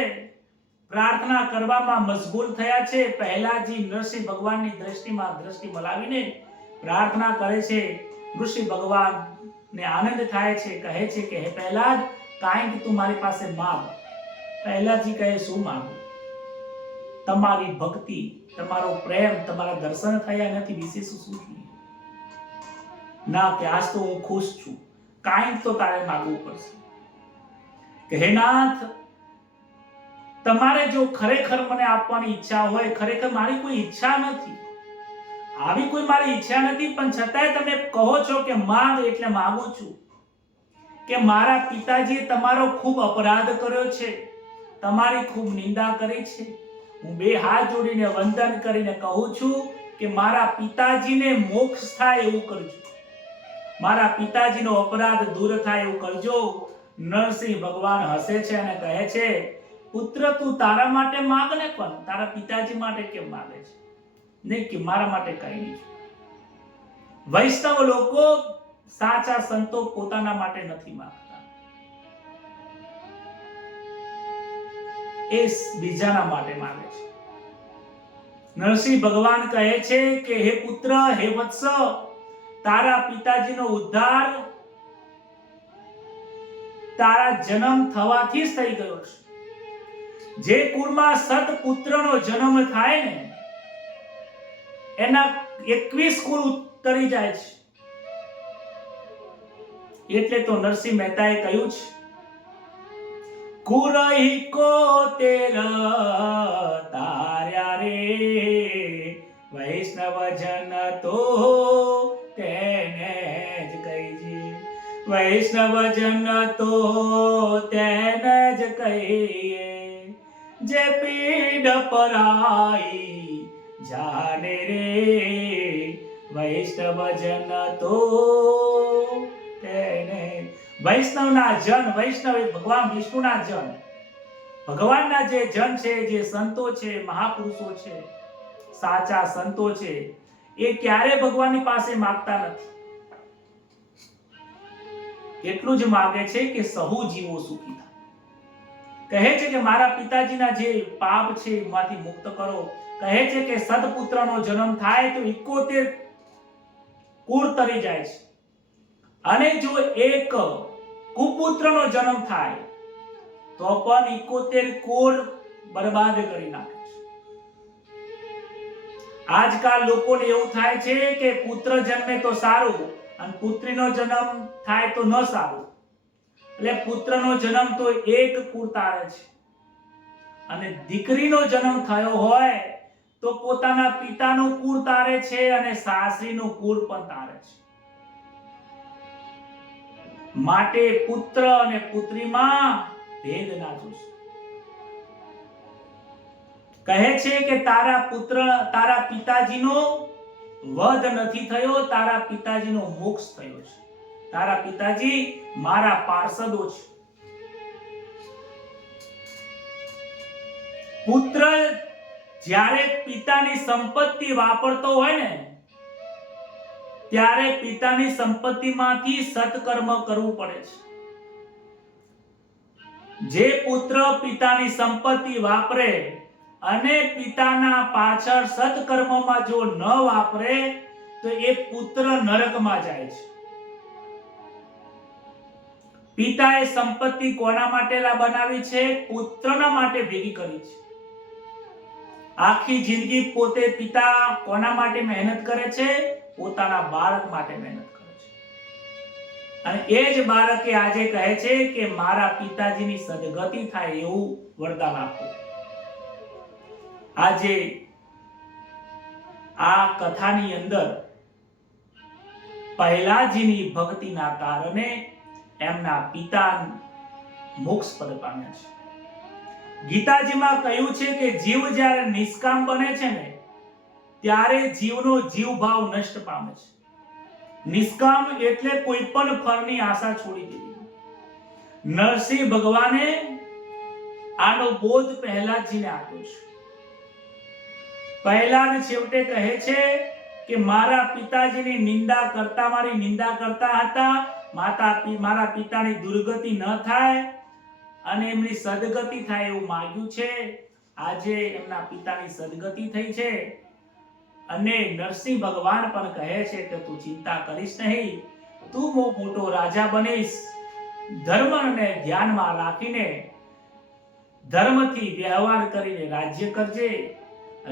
પ્રાર્થના કરવામાં મશગુલ થયા છે. પહેલાજી નરસિંહ ભગવાનની દ્રષ્ટિમાં દ્રષ્ટિ મલાવીને પ્રાર્થના કરે છે. નૃસિંહ ભગવાનને આનંદ થાય છે, કહે છે કે હે પ્રહલાદ, કાંઈક તું મારી પાસે માંગ. પ્રહલાદજી કહે, શું માંગુ? તમારી ભક્તિ, તમારો પ્રેમ, તમારા દર્શન થયા નથી, વિશેષ શું જોઈએ? ના કે આજ તો હું ખુશ છું, કાંઈક તો તારે માંગવું પડશે. હે નાથ, તમારે જો ખરેખર મને આપવાની ઈચ્છા હોય, ખરેખર મારી કોઈ ઈચ્છા નથી, આવી કોઈ મારી ઈચ્છા નથી, પણ છતાંય તમે કહો છો કે માંગ, એટલે માંગુ છું કે મારા પિતાજીએ તમારો ખૂબ અપરાધ કર્યો છે, તમારી ખૂબ નિંદા કરી છે. હું બે હાથ જોડીને વંદન કરીને કહું છું કે મારા પિતાજીને મોક્ષ થાય એવું કરજો, મારા પિતાજીનો અપરાધ દૂર થાય એવું કરજો. નરસિંહ ભગવાન હસે છે અને કહે છે, પુત્ર તું તારા માટે માંગ ને, પણ તારા પિતાજી માટે કેમ માંગે છે? નહીં કે મારા માટે કઈ નહીં. વૈષ્ણવ લોકો, સાચા સંતો પોતાના માટે નથી માંગતા, એ બીજાના માટે માંગે છે. નરસિંહ ભગવાન કહે છે કે હે પુત્ર, હે વત્સ, તારા પિતાજીનો ઉદ્ધાર તારા જન્મ થવાથી જ થઈ ગયો છે. જે કુળમાં સતપુત્રનો જન્મ થાય ને, એના 21 કુળ ઉતરી જાય છે. એટલે તો નરસિંહ મહેતાએ કહ્યું છે, કુરહી કો તેર તાર્યા રે, વૈષ્ણવ જન તો તેને જ કહીજે, વૈષ્ણવ જન તો તેને જ કહીએ, જે પીડ પરાઈ જાને રે, વૈષ્ણવ જન તો તેને. વૈષ્ણવના જન, વૈષ્ણવ એ ભગવાન વિષ્ણુના જન, ભગવાનના જે જન છે, જે સંતો છે, મહાપુરુષો છે, સાચા સંતો છે, એ ક્યારે ભગવાનની પાસે માંગતા નથી. એટલું જ માંગે છે કે સહુ જીવો સુખી થાય. કહે છે કે મારા પિતાજીના જે પાપ છે એમાંથી મુક્ત કરો. કહે છે કે સદપુત્રનો જન્મ થાય તો 71 કુળ તરી જાય છે, અને જો એક કુપુત્રનો જન્મ થાય તો પણ 71 કુળ બરબાદ કરી નાખે છે. આજકાલ લોકોને એવું થાય છે કે પુત્ર જન્મે તો સારું અને પુત્રીનો જન્મ થાય તો ન સારું. એટલે પુત્રનો જન્મ તો એક કુળ તારે છે, અને દીકરીનો જન્મ થયો હોય તો પોતાના પિતાનું કુળ તારે છે અને સાસરીનું કુળ પણ તારે છે. માટે પુત્ર અને પુત્રીમાં ભેદ ના જોશે. કહે છે કે તારા પિતાજીનો વધ નથી થયો, તારા પિતાજીનો મોક્ષ થયો છે. તારા પિતાજી મારા પાર્ષદો છે. પુત્ર જ્યારે પિતાની સંપત્તિ વાપરતો હોય ને, ત્યારે પિતાની સંપત્તિમાંથી સત્કર્મ કરવું પડે છે. જે પુત્ર પિતાની સંપત્તિ વાપરે અને પિતાના પાછળ સત્કર્મમાં જો ન વાપરે તો એ પુત્ર નરકમાં જાય છે. પિતાએ સંપત્તિ કોના માટે બનાવી છે? પુત્રના માટે ભેગી કરી છે. આખી જિંદગી પોતે પિતા કોના માટે મહેનત કરે છે? પોતાના બાળક માટે મહેનત કરે છે. અને એ જ બાળકે આજે કહે છે કે મારા પિતાજીની સદગતિ થાય એવું વરદાન આપો. આજે આ કથાની અંદર પહેલાજીની ભક્તિના કારણે એમના પિતા મોક્ષ પદ પામ્યા છે. ગીતાજીમાં કહ્યું છે કે જીવ જ્યારે નિષ્કામ બને છે ને, ત્યારે જીવનો જીવ ભાવ નષ્ટ પામે છે. નિષ્કામ એટલે કોઈ પણ ફળની આશા છોડી દેવી. નરસિંહ ભગવાને આનો બોધ પહેલાજીને આપ્યો છે. પહેલાજ છેવટે કહે છે કે મારા પિતાજીની નિંદા કરતા, મારી નિંદા કરતા હતા, મારા પિતાની દુર્ગતિ ન થાય અને એમની સદગતિ થાય એવું માંગ્યું છે. આજે એમના પિતાની સદગતિ થઈ છે. અને નરસિંહ ભગવાન પણ કહે છે કે તું ચિંતા કરીશ નહીં, તું બહુ મોટો રાજા બનીશ. ધર્મને ધ્યાનમાં રાખીને ધર્મથી વ્યવહાર કરીને રાજ્ય કરજે.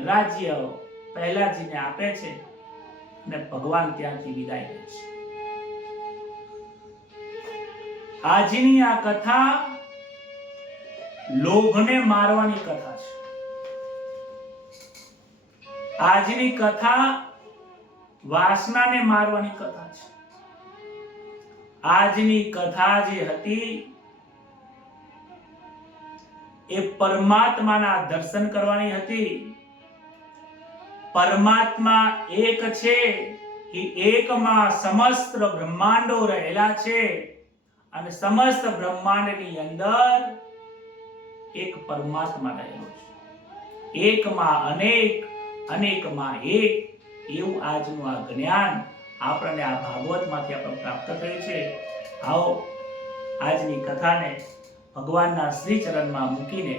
રાજ્ય પહેલાજીને આપે છે અને ભગવાન ત્યાંથી વિદાય લે છે. આજની આ કથા લોભને મારવાની કથા છે. આજની કથા વાસનાને મારવાની કથા છે. આજની કથા જે હતી એ પરમાત્માના દર્શન કરવાની હતી. પરમાત્મા એક છે, એ એકમાં સમસ્ત બ્રહ્માંડો રહેલા છે અને સમસ્ત બ્રહ્માંડની અંદર એક પરમાત્મા રહેલો છે. એકમાં અનેક, અનેકમાં એક, એવું આજનું આ જ્ઞાન આપણને આ ભાગવતમાંથી આપણે પ્રાપ્ત થયું છે. આવો આજની કથાને ભગવાનના શ્રી ચરણમાં મૂકીને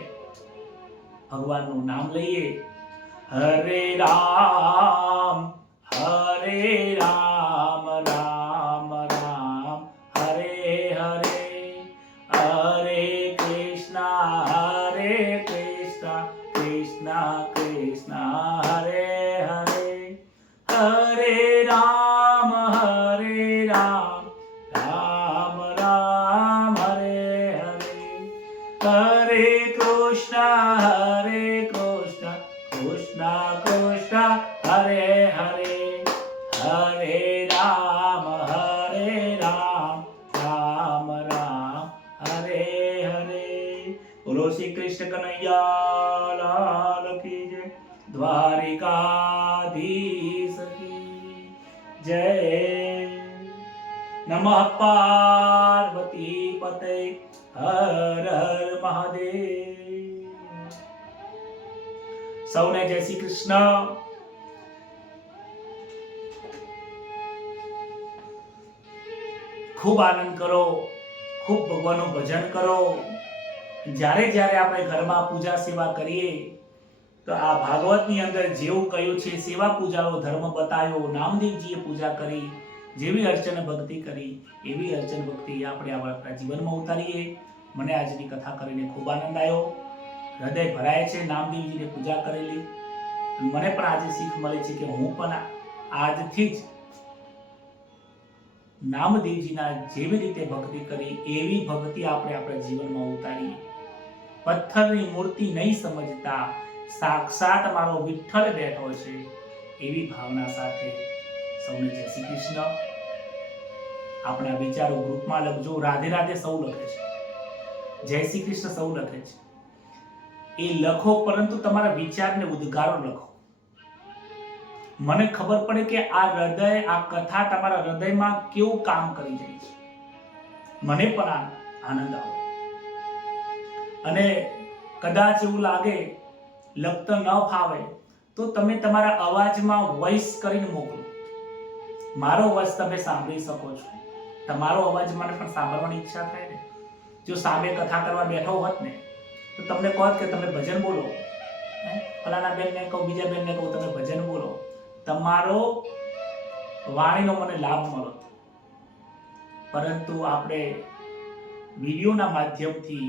ભગવાનનું નામ લઈએ. હરે રામ રામ રામ હરે હરે, હરે કૃષ્ણ કૃષ્ણ કૃષ્ણ હરે હરે, હરે રામ રામ રામ હરે હરે, હરે કૃષ્ણ કૃષ્ણ કૃષ્ણ હરે હરે, હરે રામ રામ રામ હરે હરે. બોલો શ્રી કૃષ્ણ કનૈયા લાલ કી જય, દ્વારિકાધીશ કી જય. નમઃ પાર્વતી પતે, હર હર મહાદેવ. સૌને જય શ્રી કૃષ્ણ. ખૂબ આનંદ કરો, ખૂબ ભગવાનનું ભજન કરો. જ્યારે જ્યારે આપણે ઘરમાં પૂજા સેવા કરીએ તો આ ભાગવતની અંદર જેવું કહ્યું છે સેવા પૂજાનો ધર્મ બતાવ્યો, નામદેવજીએ પૂજા કરી, જેવી અર્ચન ભક્તિ કરી એવી અર્ચન ભક્તિ આપણે આપણા જીવનમાં ઉતારીએ. મને આજની કથા કરીને ખૂબ આનંદ આવ્યો, હૃદય ભરાય છે. નામદેવજીને પૂજા કરેલી મને પણ આજે શીખ મળી છે કે હું પણ આજથી જ નામદેવજીના જેવી રીતે ભક્તિ કરી એવી ભક્તિ આપણે આપણા જીવનમાં ઉતારીએ. પથ્થરની મૂર્તિ નહીં સમજતા, સાક્ષાત મારો વિઠ્ઠલ બેઠો છે એવી ભાવના સાથે સૌને જય શ્રી કૃષ્ણ. આપણા વિચારો ગ્રુપમાં લખજો. રાધે રાધે સૌ લખે છે, જય શ્રી કૃષ્ણ સૌ લખે છે. એ લખો, પરંતુ તમારા વિચારને ઉદ્ગારો લખો. મને ખબર પડે કે આ હૃદય, આ કથા તમારા હૃદયમાં કેવું કામ કરી જાય છે. મને પણ આનંદ આવે. અને કદાચ એવું લાગે લખતો ન ફાવે તો તમે તમારા અવાજમાં વોઇસ કરીને મોકલો. મારો અવાજ તમે સાંભળી શકો છો. તમારો અવાજ મને પણ સાંભળવાની ઈચ્છા થાય ને. જો સામે કથા કરવા બેઠો હોત ને તો તમને કહો કે તમે ભજન બોલો, ફલાણા બેનને કહો, બીજા બેનને કહો તમે ભજન બોલો, તમારો વાણીનો મને લાભ મળો. પરંતુ આપણે વિડીયોના માધ્યમથી,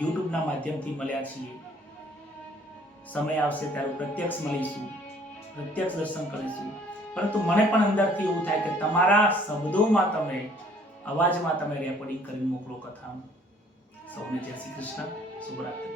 યુટ્યુબના માધ્યમથી મળ્યા છીએ. સમય આવશે ત્યારે પ્રત્યક્ષ મળીશું, પ્રત્યક્ષ દર્શન કરીશું. પરંતુ મને પણ અંદરથી એવું થાય કે તમારા શબ્દોમાં તમે, અવાજમાં તમે રેકોર્ડિંગ કરીને મોકલો કથાનું. સૌને જય શ્રી કૃષ્ણ, શુભરાત્રી.